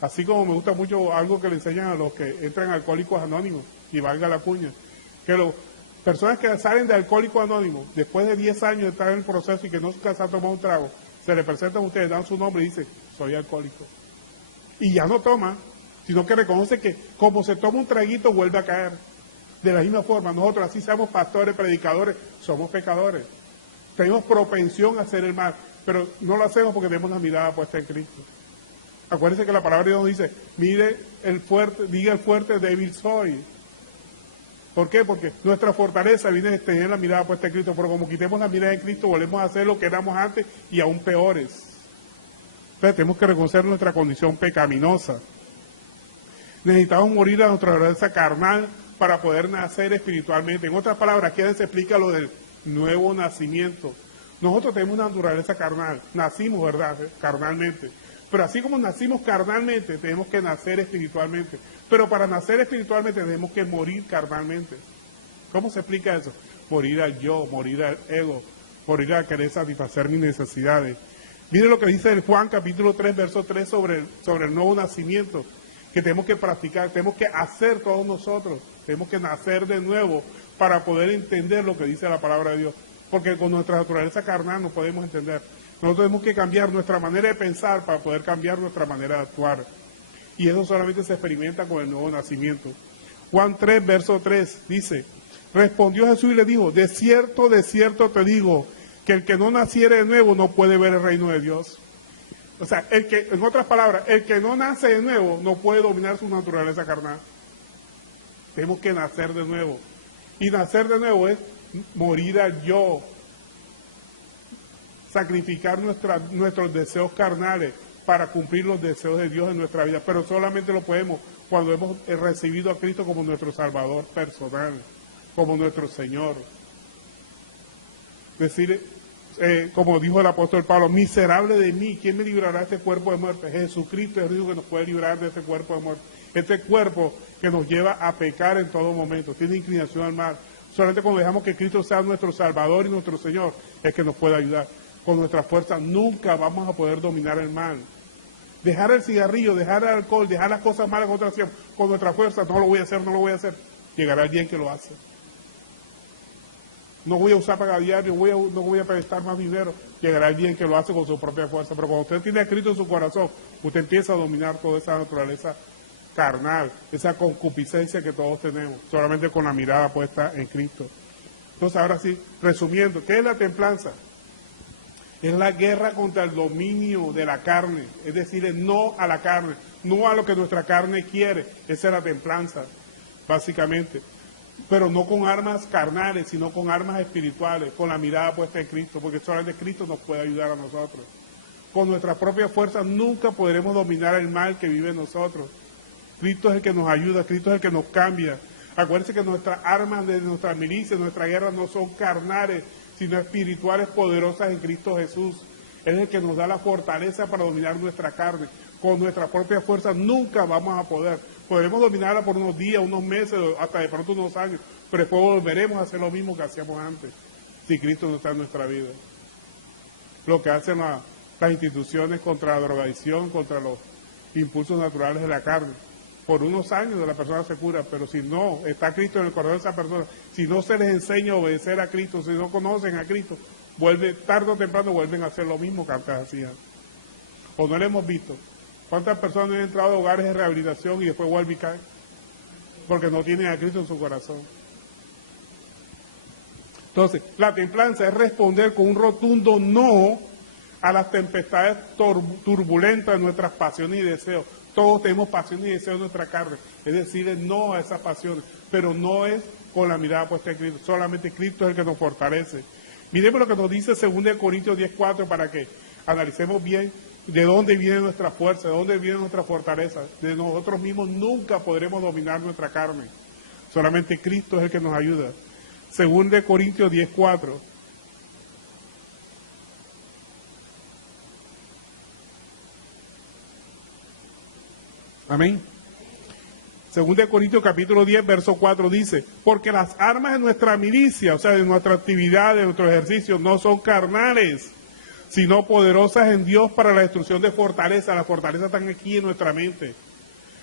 Así como me gusta mucho algo que le enseñan a los que entran a Alcohólicos Anónimos, y valga la cuña, que las personas que salen de Alcohólicos Anónimos, después de 10 años de estar en el proceso y que no se han tomado un trago, se le presentan a ustedes, dan su nombre y dicen, soy alcohólico. Y ya no toma, sino que reconoce que como se toma un traguito vuelve a caer. De la misma forma, nosotros así seamos pastores, predicadores, somos pecadores. Tenemos propensión a hacer el mal, pero no lo hacemos porque tenemos la mirada puesta en Cristo. Acuérdense que la palabra de Dios dice, mire el fuerte, diga el fuerte, débil soy. ¿Por qué? Porque nuestra fortaleza viene de tener la mirada puesta en Cristo, pero como quitemos la mirada en Cristo, volvemos a hacer lo que éramos antes y aún peores. Entonces tenemos que reconocer nuestra condición pecaminosa. Necesitamos morir a nuestra naturaleza carnal para poder nacer espiritualmente. En otras palabras, aquí se explica lo del nuevo nacimiento. Nosotros tenemos una naturaleza carnal, nacimos, ¿verdad?, carnalmente. Pero así como nacimos carnalmente, tenemos que nacer espiritualmente. Pero para nacer espiritualmente tenemos que morir carnalmente. ¿Cómo se explica eso? Morir al yo, morir al ego, morir a querer satisfacer mis necesidades. Mire lo que dice el Juan capítulo 3, verso 3 sobre el nuevo nacimiento, que tenemos que practicar, tenemos que hacer todos nosotros, tenemos que nacer de nuevo para poder entender lo que dice la palabra de Dios. Porque con nuestra naturaleza carnal no podemos entender. Nosotros tenemos que cambiar nuestra manera de pensar para poder cambiar nuestra manera de actuar. Y eso solamente se experimenta con el nuevo nacimiento. Juan 3, verso 3 dice, respondió Jesús y le dijo, de cierto te digo, que el que no naciere de nuevo no puede ver el reino de Dios. O sea, en otras palabras, el que no nace de nuevo no puede dominar su naturaleza carnal. Tenemos que nacer de nuevo. Y nacer de nuevo es morir al yo, sacrificar nuestros deseos carnales para cumplir los deseos de Dios en nuestra vida, pero solamente lo podemos cuando hemos recibido a Cristo como nuestro Salvador personal, como nuestro Señor. Decir, como dijo el apóstol Pablo, miserable de mí, ¿quién me librará de este cuerpo de muerte? Jesucristo es el único que nos puede librar de este cuerpo de muerte. Este cuerpo que nos lleva a pecar en todo momento, tiene inclinación al mal. Solamente cuando dejamos que Cristo sea nuestro Salvador y nuestro Señor, es que nos puede ayudar. Con nuestra fuerza nunca vamos a poder dominar el mal. Dejar el cigarrillo, dejar el alcohol, dejar las cosas malas que nosotros hacemos, con nuestra fuerza, no lo voy a hacer. Llegará el día en que lo hace. No voy a usar para diario, no voy a prestar más dinero. Llegará el día en que lo hace con su propia fuerza. Pero cuando usted tiene a Cristo en su corazón, usted empieza a dominar toda esa naturaleza carnal, esa concupiscencia que todos tenemos, solamente con la mirada puesta en Cristo. Entonces, ahora sí, resumiendo, ¿qué es la templanza? Es la guerra contra el dominio de la carne, es decir, es no a la carne, no a lo que nuestra carne quiere. Esa es la templanza, básicamente. Pero no con armas carnales, sino con armas espirituales, con la mirada puesta en Cristo, porque solamente Cristo nos puede ayudar a nosotros. Con nuestras propias fuerzas nunca podremos dominar el mal que vive en nosotros. Cristo es el que nos ayuda, Cristo es el que nos cambia. Acuérdense que nuestras armas de nuestra milicia, nuestra guerra no son carnales, sino espirituales poderosas en Cristo Jesús. Él es el que nos da la fortaleza para dominar nuestra carne. Con nuestra propia fuerza nunca vamos a poder. Podremos dominarla por unos días, unos meses, hasta de pronto unos años, pero después volveremos a hacer lo mismo que hacíamos antes, si Cristo no está en nuestra vida. Lo que hacen las instituciones contra la drogadicción, contra los impulsos naturales de la carne. Por unos años la persona se cura, pero si no está Cristo en el corazón de esa persona, si no se les enseña a obedecer a Cristo, si no conocen a Cristo, tarde o temprano vuelven a hacer lo mismo que antes hacían. O no lo hemos visto. ¿Cuántas personas han entrado a hogares de rehabilitación y después vuelven y caen? Porque no tienen a Cristo en su corazón. Entonces, la templanza es responder con un rotundo no a las tempestades turbulentas de nuestras pasiones y deseos. Todos tenemos pasiones y deseos en nuestra carne, es decir, no a esas pasiones, pero no es con la mirada puesta en Cristo, solamente Cristo es el que nos fortalece. Miremos lo que nos dice 2 Corintios 10:4 para que analicemos bien de dónde viene nuestra fuerza, de dónde viene nuestra fortaleza. De nosotros mismos nunca podremos dominar nuestra carne, solamente Cristo es el que nos ayuda. 2 Corintios 10:4. Amén. 2 Corintios capítulo 10, verso 4 dice, porque las armas de nuestra milicia, o sea, de nuestra actividad, de nuestro ejercicio, no son carnales, sino poderosas en Dios para la destrucción de fortalezas. Las fortalezas están aquí en nuestra mente.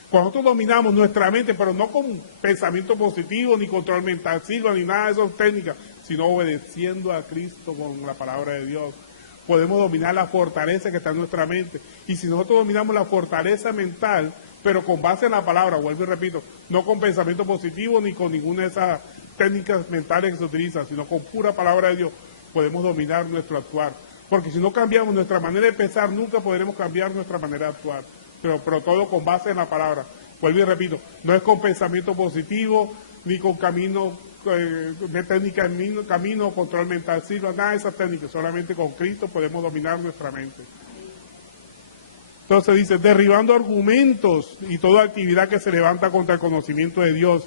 Cuando nosotros dominamos nuestra mente, pero no con pensamiento positivo, ni control mental, ni nada de esas técnicas, sino obedeciendo a Cristo con la palabra de Dios, podemos dominar la fortaleza que está en nuestra mente. Y si nosotros dominamos la fortaleza mental, pero con base en la palabra, vuelvo y repito, no con pensamiento positivo ni con ninguna de esas técnicas mentales que se utilizan, sino con pura palabra de Dios, podemos dominar nuestro actuar. Porque si no cambiamos nuestra manera de pensar, nunca podremos cambiar nuestra manera de actuar. pero todo con base en la palabra. Vuelvo y repito, no es con pensamiento positivo, ni con camino, control mental, sino nada de esas técnicas, solamente con Cristo podemos dominar nuestra mente. Entonces dice, derribando argumentos y toda actividad que se levanta contra el conocimiento de Dios,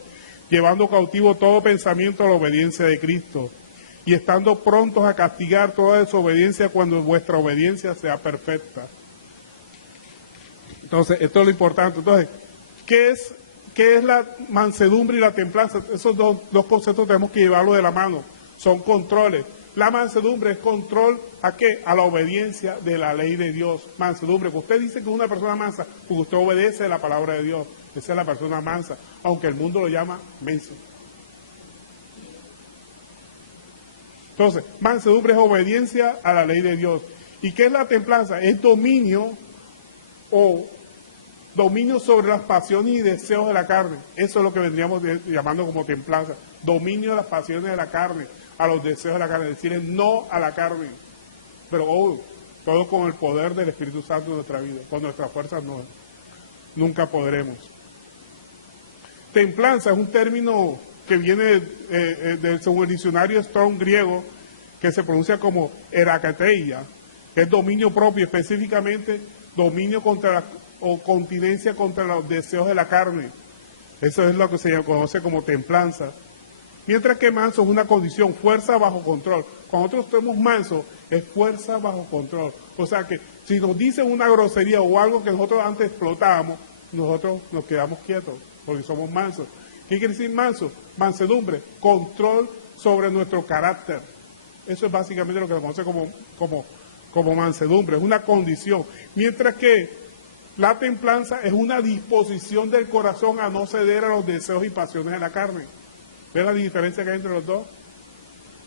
llevando cautivo todo pensamiento a la obediencia de Cristo, y estando prontos a castigar toda desobediencia cuando vuestra obediencia sea perfecta. Entonces, esto es lo importante. Entonces, ¿qué es la mansedumbre y la templanza? Esos dos conceptos tenemos que llevarlos de la mano. Son controles. La mansedumbre es control ¿a qué? A la obediencia de la ley de Dios. Mansedumbre. Usted dice que es una persona mansa porque usted obedece la palabra de Dios. Esa es la persona mansa, aunque el mundo lo llama menso. Entonces, mansedumbre es obediencia a la ley de Dios. ¿Y qué es la templanza? Es dominio sobre las pasiones y deseos de la carne. Eso es lo que vendríamos llamando como templanza. Dominio de las pasiones de la carne, a los deseos de la carne. Decir no a la carne. Pero todo con el poder del Espíritu Santo en nuestra vida. Con nuestras fuerzas no, nunca podremos. Templanza es un término que viene según el diccionario Strong griego, que se pronuncia como erakateia, que es dominio propio, específicamente dominio contra o continencia contra los deseos de la carne. Eso es lo que se conoce como templanza. Mientras que manso es una condición, fuerza bajo control. Cuando nosotros estemos mansos, es fuerza bajo control. O sea que si nos dicen una grosería o algo que nosotros antes explotábamos, nosotros nos quedamos quietos, porque somos mansos. ¿Qué quiere decir manso? Mansedumbre, control sobre nuestro carácter. Eso es básicamente lo que se conoce como mansedumbre, es una condición. Mientras que la templanza es una disposición del corazón a no ceder a los deseos y pasiones de la carne. ¿Ves la diferencia que hay entre los dos?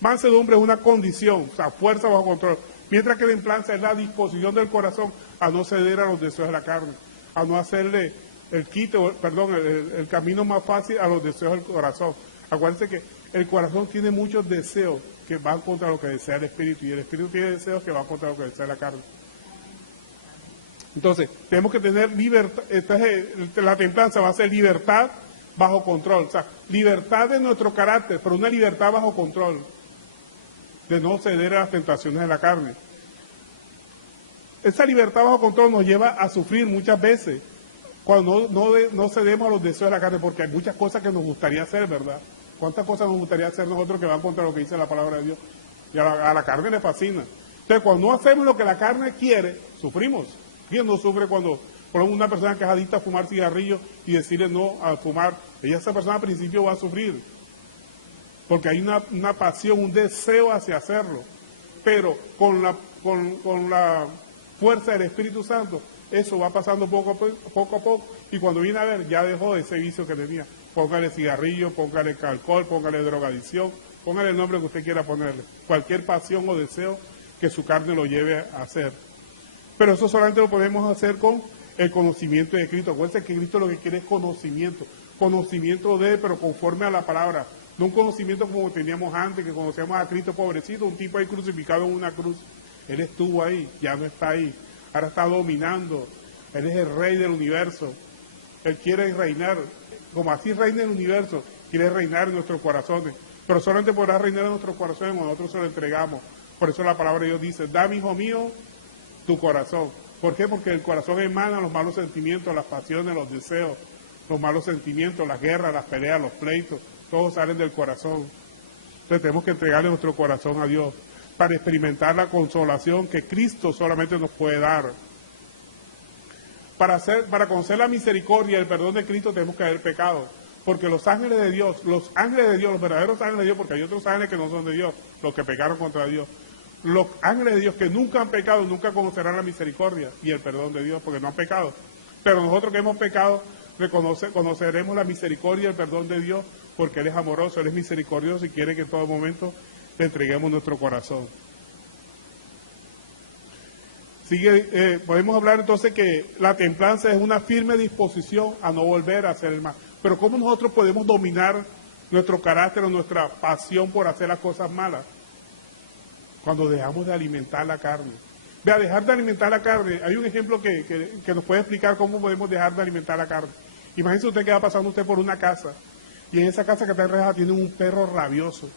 Mansedumbre es una condición, o sea, fuerza bajo control. Mientras que templanza es la disposición del corazón a no ceder a los deseos de la carne, a no hacerle el camino más fácil a los deseos del corazón. Acuérdense que el corazón tiene muchos deseos que van contra lo que desea el espíritu, y el espíritu tiene deseos que van contra lo que desea la carne. Entonces, tenemos que tener libertad. La templanza va a ser libertad bajo control, o sea, libertad de nuestro carácter, pero una libertad bajo control, de no ceder a las tentaciones de la carne. Esa libertad bajo control nos lleva a sufrir muchas veces, cuando no cedemos a los deseos de la carne, porque hay muchas cosas que nos gustaría hacer, ¿verdad? ¿Cuántas cosas nos gustaría hacer nosotros que van contra lo que dice la palabra de Dios? Y a la carne le fascina. Entonces, cuando no hacemos lo que la carne quiere, sufrimos. ¿Quién no sufre cuando, por ejemplo, una persona que es adicta a fumar cigarrillos y decirle no a fumar? Esa persona al principio va a sufrir, porque hay una pasión, un deseo hacia hacerlo. Pero con la fuerza del Espíritu Santo, eso va pasando poco a poco, y cuando viene a ver, ya dejó ese vicio que tenía. Póngale cigarrillo, póngale alcohol, póngale drogadicción, póngale el nombre que usted quiera ponerle. Cualquier pasión o deseo que su carne lo lleve a hacer. Pero eso solamente lo podemos hacer con el conocimiento de Cristo. Acuérdense que Cristo lo que quiere es conocimiento. Conocimiento pero conforme a la palabra. No un conocimiento como teníamos antes, que conocíamos a Cristo pobrecito, un tipo ahí crucificado en una cruz. Él estuvo ahí, ya no está ahí. Ahora está dominando. Él es el rey del universo. Él quiere reinar. Como así reina el universo, quiere reinar en nuestros corazones. Pero solamente podrá reinar en nuestros corazones cuando nosotros se lo entregamos. Por eso la palabra de Dios dice, dame, hijo mío, tu corazón. ¿Por qué? Porque el corazón emana los malos sentimientos, las pasiones, los deseos, los malos sentimientos, las guerras, las peleas, los pleitos, todos salen del corazón. Entonces tenemos que entregarle nuestro corazón a Dios para experimentar la consolación que Cristo solamente nos puede dar. Para conocer la misericordia y el perdón de Cristo tenemos que haber pecado. Porque los ángeles de Dios, los verdaderos ángeles de Dios, porque hay otros ángeles que no son de Dios, los que pecaron contra Dios. Los ángeles de Dios que nunca han pecado, nunca conocerán la misericordia y el perdón de Dios, porque no han pecado. Pero nosotros que hemos pecado, conoceremos la misericordia y el perdón de Dios, porque Él es amoroso, Él es misericordioso y quiere que en todo momento le entreguemos nuestro corazón. Podemos hablar entonces que la templanza es una firme disposición a no volver a hacer el mal. Pero ¿cómo nosotros podemos dominar nuestro carácter o nuestra pasión por hacer las cosas malas? Cuando dejamos de alimentar la carne. Vea, dejar de alimentar la carne. Hay un ejemplo que nos puede explicar cómo podemos dejar de alimentar la carne. Imagínese usted que va pasando usted por una casa y en esa casa que está enrejada tiene un perro rabioso.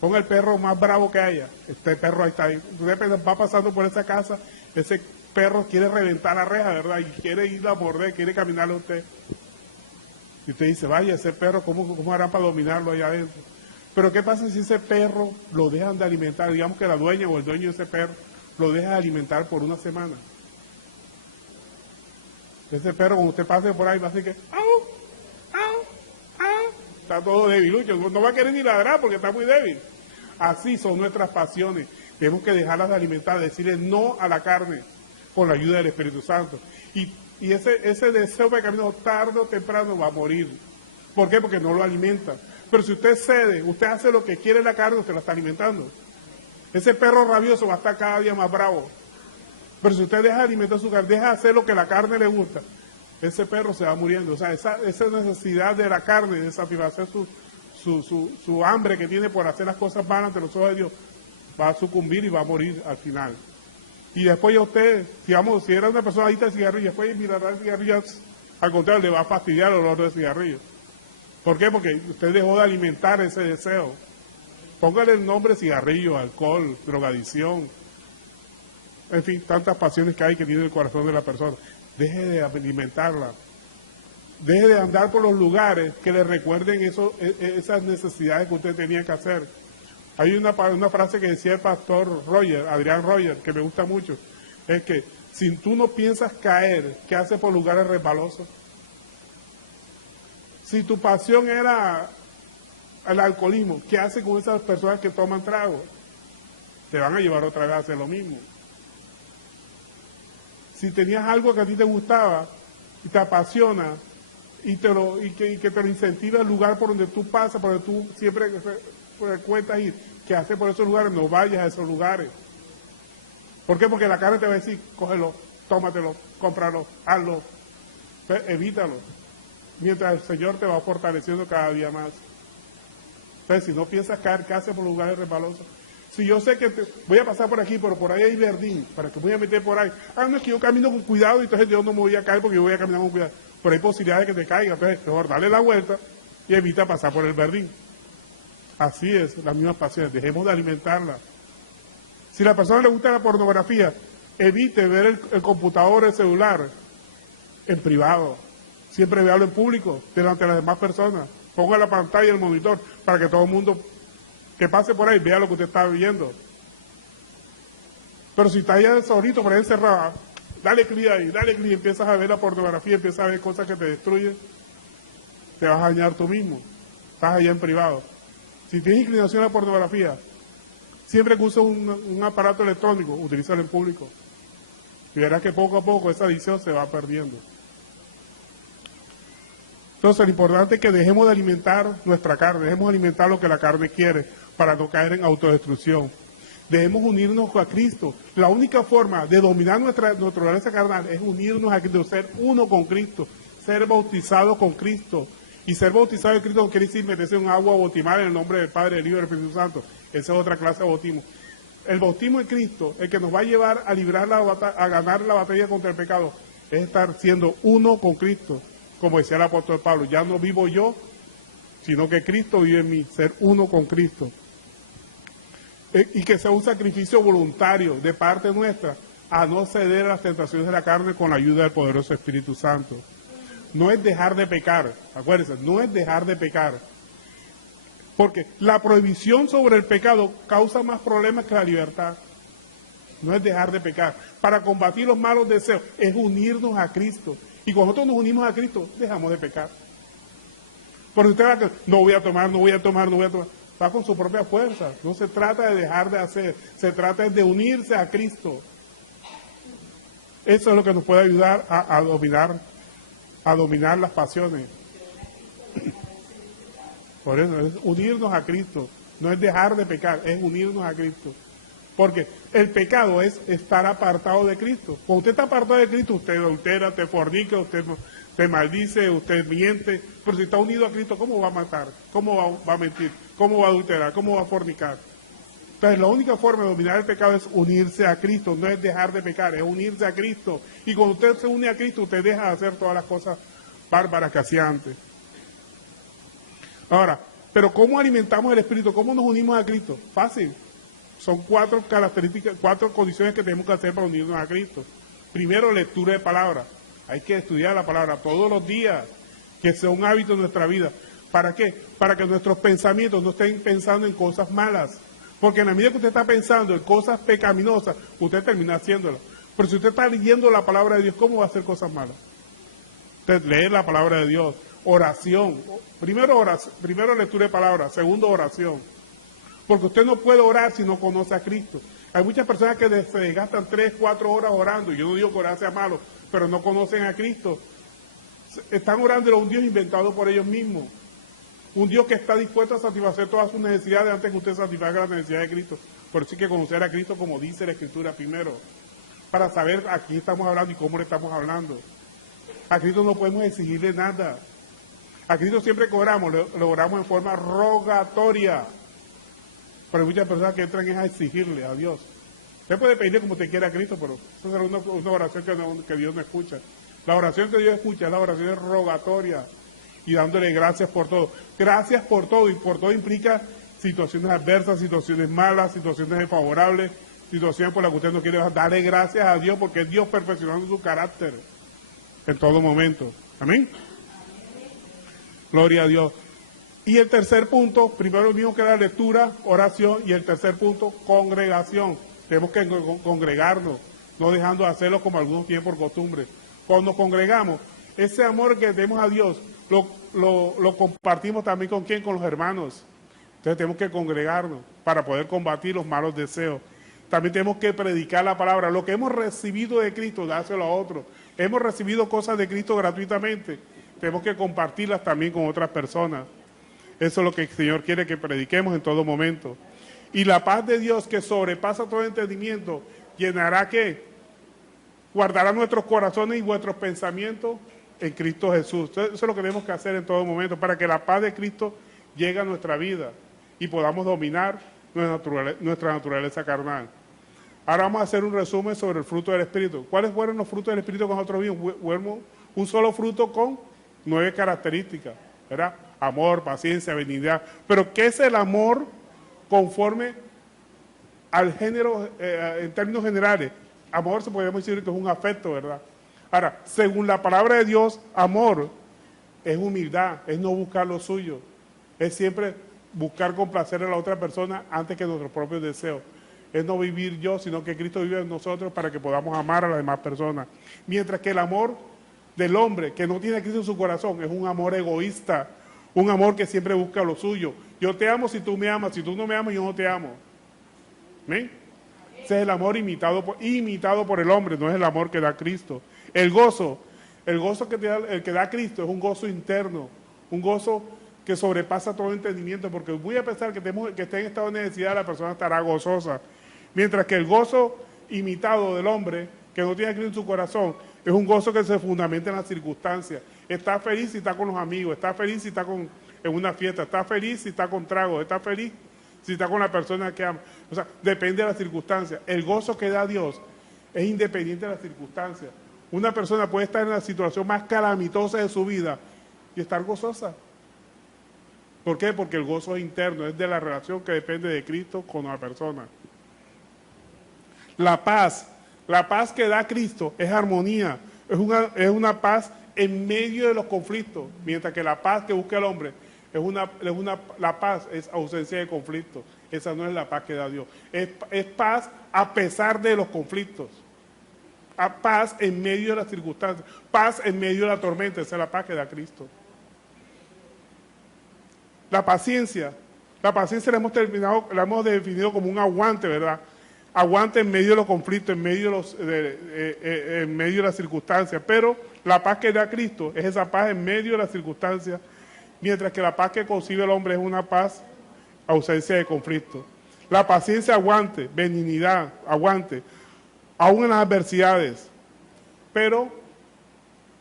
Ponga el perro más bravo que haya. Este perro ahí está. Usted va pasando por esa casa, ese perro quiere reventar la reja, ¿verdad? Y quiere ir a morder, quiere caminarle a usted. Y usted dice, vaya, ese perro, ¿cómo harán para dominarlo allá adentro? Pero ¿qué pasa si ese perro lo dejan de alimentar? Digamos que la dueña o el dueño de ese perro lo deja de alimentar por una semana. Ese perro, cuando usted pase por ahí, va a decir que, ¡au! ¡Au! ¡Au! Está todo debilucho, no va a querer ni ladrar porque está muy débil. Así son nuestras pasiones. Tenemos que dejarlas de alimentar, decirle no a la carne con la ayuda del Espíritu Santo. Y ese deseo pecaminoso tarde o temprano va a morir. ¿Por qué? Porque no lo alimenta. Pero si usted cede, usted hace lo que quiere la carne, usted la está alimentando. Ese perro rabioso va a estar cada día más bravo. Pero si usted deja de alimentar su carne, deja de hacer lo que la carne le gusta, ese perro se va muriendo. O sea, esa necesidad de la carne, de satisfacer su hambre que tiene por hacer las cosas vanas ante los ojos de Dios, va a sucumbir y va a morir al final. Y después ya usted, digamos, si era una persona adicta al cigarrillo, después mirará el cigarrillo, al contrario, le va a fastidiar el olor del cigarrillo. ¿Por qué? Porque usted dejó de alimentar ese deseo. Póngale el nombre cigarrillo, alcohol, drogadicción, en fin, tantas pasiones que hay que tiene el corazón de la persona. Deje de alimentarla. Deje de andar por los lugares que le recuerden esas necesidades que usted tenía que hacer. Hay una frase que decía el pastor Adrián Roger, que me gusta mucho, es que si tú no piensas caer, ¿qué haces por lugares resbalosos? Si tu pasión era el alcoholismo, ¿qué haces con esas personas que toman trago? Te van a llevar otra vez a hacer lo mismo. Si tenías algo que a ti te gustaba y te apasiona y que te lo incentiva el lugar por donde tú pasas, por donde tú siempre frecuentas ir, ¿qué haces por esos lugares? No vayas a esos lugares. ¿Por qué? Porque la carne te va a decir, cógelo, tómatelo, cómpralo, hazlo, evítalo. Mientras el Señor te va fortaleciendo cada día más. Entonces, si no piensas caer, ¿qué haces por lugares resbalosos? Si yo sé que voy a pasar por aquí, pero por ahí hay verdín, ¿para que voy a meter por ahí? No, es que yo camino con cuidado y entonces yo no me voy a caer porque yo voy a caminar con cuidado. Pero hay posibilidades de que te caiga, entonces mejor dale la vuelta y evita pasar por el verdín. Así es, las mismas pasiones, dejemos de alimentarlas. Si a la persona le gusta la pornografía, evite ver el computador, el celular, en privado. Siempre véalo en público, delante de las demás personas. Ponga la pantalla, el monitor, para que todo el mundo que pase por ahí vea lo que usted está viendo. Pero si está allá solito, por ahí encerrado, dale clic ahí, empiezas a ver la pornografía, empiezas a ver cosas que te destruyen, te vas a dañar tú mismo. Estás allá en privado. Si tienes inclinación a la pornografía, siempre que uses un aparato electrónico, utilízalo en público. Y verás que poco a poco esa adicción se va perdiendo. Entonces, lo importante es que dejemos de alimentar nuestra carne, dejemos de alimentar lo que la carne quiere para no caer en autodestrucción. Debemos unirnos a Cristo. La única forma de dominar nuestra naturaleza carnal es unirnos a Cristo, ser uno con Cristo, ser bautizado con Cristo. Y ser bautizado en Cristo quiere decir meterse en agua bautismal en el nombre del Padre, del Hijo y del Espíritu Santo. Esa es otra clase de bautismo. El bautismo en Cristo, el que nos va a llevar a librar a ganar la batalla contra el pecado, es estar siendo uno con Cristo. Como decía el apóstol Pablo, ya no vivo yo, sino que Cristo vive en mí, ser uno con Cristo. Y que sea un sacrificio voluntario de parte nuestra, a no ceder a las tentaciones de la carne con la ayuda del poderoso Espíritu Santo. No es dejar de pecar, acuérdense, no es dejar de pecar. Porque la prohibición sobre el pecado causa más problemas que la libertad. No es dejar de pecar. Para combatir los malos deseos es unirnos a Cristo. Y cuando nosotros nos unimos a Cristo, dejamos de pecar. Porque usted va a no voy a tomar. Va con su propia fuerza. No se trata de dejar de hacer, se trata de unirse a Cristo. Eso es lo que nos puede ayudar a dominar las pasiones. Por eso es unirnos a Cristo. No es dejar de pecar, es unirnos a Cristo. Porque el pecado es estar apartado de Cristo. Cuando usted está apartado de Cristo, usted adultera, usted fornica, usted maldice, usted miente. Pero si está unido a Cristo, ¿cómo va a matar? ¿Cómo va a mentir? ¿Cómo va a adulterar? ¿Cómo va a fornicar? Entonces, la única forma de dominar el pecado es unirse a Cristo, no es dejar de pecar, es unirse a Cristo. Y cuando usted se une a Cristo, usted deja de hacer todas las cosas bárbaras que hacía antes. Ahora, pero ¿cómo alimentamos el Espíritu? ¿Cómo nos unimos a Cristo? Fácil. Son 4 características, 4 condiciones que tenemos que hacer para unirnos a Cristo. Primero, lectura de palabra. Hay que estudiar la palabra todos los días, que sea un hábito en nuestra vida. ¿Para qué? Para que nuestros pensamientos no estén pensando en cosas malas. Porque en la medida que usted está pensando en cosas pecaminosas, usted termina haciéndolas. Pero si usted está leyendo la palabra de Dios, ¿cómo va a hacer cosas malas? Usted lee la palabra de Dios, oración. Primero lectura de palabra, segundo oración. Porque usted no puede orar si no conoce a Cristo. Hay muchas personas que se desgastan 3, 4 horas orando. Yo no digo que orar sea malo, pero no conocen a Cristo. Están orando a un Dios inventado por ellos mismos. Un Dios que está dispuesto a satisfacer todas sus necesidades antes que usted satisfaga la necesidad de Cristo. Por eso hay que conocer a Cristo como dice la Escritura primero. Para saber a quién estamos hablando y cómo le estamos hablando. A Cristo no podemos exigirle nada. A Cristo siempre que oramos, lo oramos en forma rogatoria. Pero hay muchas personas que entran a exigirle a Dios. Usted puede pedirle como usted quiera a Cristo, pero eso es una oración que Dios no escucha. La oración que Dios escucha es la oración rogatoria y dándole gracias por todo. Gracias por todo, y por todo implica situaciones adversas, situaciones malas, situaciones desfavorables, situaciones por las que usted no quiere darle gracias a Dios porque es Dios perfeccionando su carácter en todo momento. Amén. Gloria a Dios. Y el tercer punto, primero mismo que la lectura, oración, y el tercer punto, congregación. Tenemos que congregarnos, no dejando de hacerlo como algunos tienen por costumbre. Cuando nos congregamos, ese amor que tenemos a Dios, lo compartimos también con ¿quién? Con los hermanos. Entonces tenemos que congregarnos para poder combatir los malos deseos. También tenemos que predicar la palabra. Lo que hemos recibido de Cristo, dárselo a otros. Hemos recibido cosas de Cristo gratuitamente. Tenemos que compartirlas también con otras personas. Eso es lo que el Señor quiere que prediquemos en todo momento. Y la paz de Dios que sobrepasa todo entendimiento, llenará ¿qué? Guardará nuestros corazones y vuestros pensamientos en Cristo Jesús. Eso es lo que tenemos que hacer en todo momento, para que la paz de Cristo llegue a nuestra vida y podamos dominar nuestra naturaleza carnal. Ahora vamos a hacer un resumen sobre el fruto del Espíritu. ¿Cuáles fueron los frutos del Espíritu que nosotros vimos? Un solo fruto con 9 características, ¿verdad? Amor, paciencia, benignidad. Pero ¿qué es el amor conforme al género, en términos generales? Amor se podemos decir que es un afecto, ¿verdad? Ahora, según la palabra de Dios, amor es humildad, es no buscar lo suyo, es siempre buscar complacer a la otra persona antes que nuestros propios deseos. Es no vivir yo, sino que Cristo vive en nosotros para que podamos amar a las demás personas. Mientras que el amor del hombre que no tiene a Cristo en su corazón es un amor egoísta, un amor que siempre busca lo suyo. Yo te amo si tú me amas, si tú no me amas yo no te amo. ¿Ven? Ese es el amor imitado por el hombre, no es el amor que da Cristo. El gozo que da Cristo es un gozo interno, un gozo que sobrepasa todo entendimiento, porque voy a pensar que esté en estado de necesidad, la persona estará gozosa. Mientras que el gozo imitado del hombre, que no tiene a Cristo en su corazón, es un gozo que se fundamenta en las circunstancias. Está feliz si está con los amigos, está feliz si está en una fiesta, está feliz si está con tragos, está feliz si está con la persona que ama. O sea, depende de las circunstancias. El gozo que da Dios es independiente de las circunstancias. Una persona puede estar en la situación más calamitosa de su vida y estar gozosa. ¿Por qué? Porque el gozo es interno, es de la relación que depende de Cristo con la persona. La paz que da Cristo es armonía, es una paz en medio de los conflictos, mientras que la paz que busca el hombre la paz es ausencia de conflictos. Esa no es la paz que da Dios. Es paz a pesar de los conflictos. Paz en medio de las circunstancias, paz en medio de la tormenta, esa es la paz que da Cristo. La paciencia la hemos definido como un aguante, ¿verdad? Aguante en medio de los conflictos, en medio de las circunstancias, pero la paz que da Cristo es esa paz en medio de las circunstancias, mientras que la paz que concibe el hombre es una paz ausencia de conflicto. La paciencia aguante, benignidad, aguante, aún en las adversidades, pero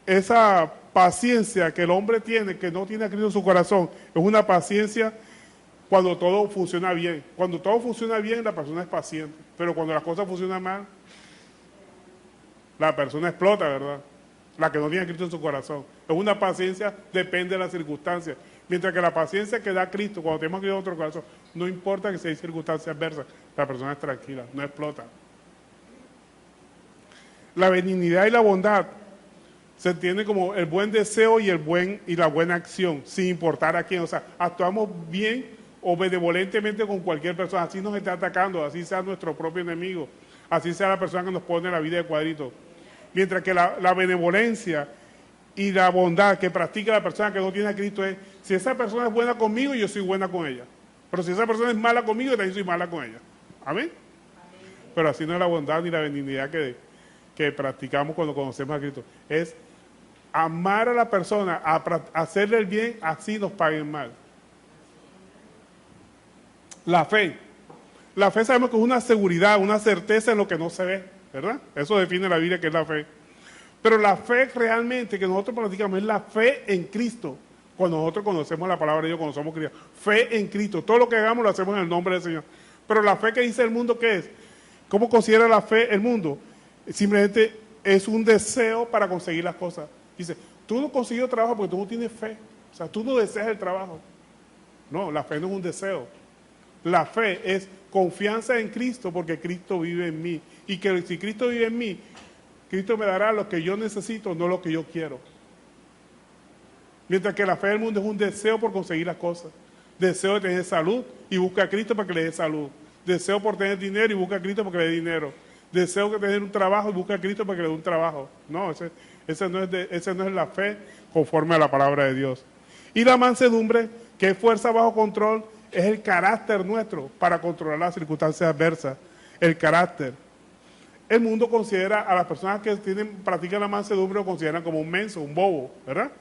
esa paciencia que el hombre tiene, que no tiene a Cristo en su corazón, es una paciencia cuando todo funciona bien. Cuando todo funciona bien, la persona es paciente. Pero cuando las cosas funcionan mal, la persona explota, ¿verdad? La que no tiene a Cristo en su corazón. Es una paciencia, depende de las circunstancias. Mientras que la paciencia que da Cristo, cuando tenemos a Cristo en nuestro corazón, no importa que sea circunstancias adversas, la persona es tranquila, no explota. La benignidad y la bondad se entiende como el buen deseo y la buena acción, sin importar a quién. O sea, actuamos bien o benevolentemente con cualquier persona, así nos está atacando, así sea nuestro propio enemigo, así sea la persona que nos pone la vida de cuadrito. Mientras que la benevolencia y la bondad que practica la persona que no tiene a Cristo es, si esa persona es buena conmigo, yo soy buena con ella. Pero si esa persona es mala conmigo, yo también soy mala con ella. ¿Amén? Pero así no es la bondad ni la benignidad que practicamos cuando conocemos a Cristo. Es amar a la persona, hacerle el bien, así nos paguen mal. La fe. La fe sabemos que es una seguridad, una certeza en lo que no se ve, ¿verdad? Eso define la Biblia, que es la fe. Pero la fe realmente que nosotros practicamos es la fe en Cristo. Cuando nosotros conocemos la palabra de Dios, cuando somos cristianos. Fe en Cristo. Todo lo que hagamos lo hacemos en el nombre del Señor. Pero la fe que dice el mundo, ¿qué es? ¿Cómo considera la fe el mundo? Simplemente es un deseo para conseguir las cosas. Dice, tú no consigues trabajo porque tú no tienes fe. O sea, tú no deseas el trabajo. No, la fe no es un deseo. La fe es confianza en Cristo porque Cristo vive en mí. Y que si Cristo vive en mí, Cristo me dará lo que yo necesito, no lo que yo quiero. Mientras que la fe del mundo es un deseo por conseguir las cosas. Deseo de tener salud y busca a Cristo para que le dé salud. Deseo por tener dinero y busca a Cristo para que le dé dinero. Deseo de tener un trabajo y busca a Cristo para que le dé un trabajo. No, ese no es la fe conforme a la palabra de Dios. Y la mansedumbre, que es fuerza bajo control, es el carácter nuestro para controlar las circunstancias adversas. El carácter. El mundo considera a las personas que practican la mansedumbre, lo consideran como un menso, un bobo, ¿verdad?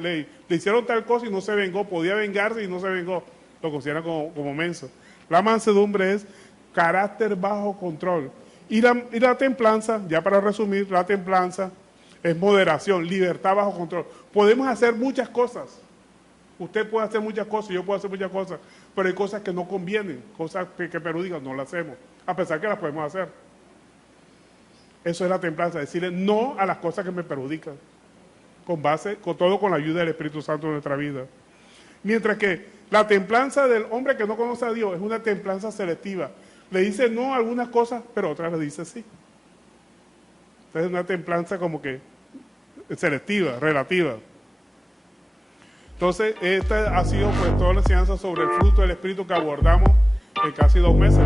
Le hicieron tal cosa y no se vengó, podía vengarse y no se vengó, lo consideran como menso. La mansedumbre es carácter bajo control. Y la templanza, ya para resumir, la templanza es moderación, libertad bajo control. Podemos hacer muchas cosas. Usted puede hacer muchas cosas, yo puedo hacer muchas cosas, pero hay cosas que no convienen, cosas que perjudican, no las hacemos, a pesar que las podemos hacer. Eso es la templanza, decirle no a las cosas que me perjudican, con la ayuda del Espíritu Santo en nuestra vida. Mientras que la templanza del hombre que no conoce a Dios es una templanza selectiva. Le dice no a algunas cosas, pero otras le dice sí. Entonces es una templanza como que selectiva, relativa. Entonces, esta ha sido pues toda la enseñanza sobre el fruto del Espíritu que abordamos en casi 2 meses.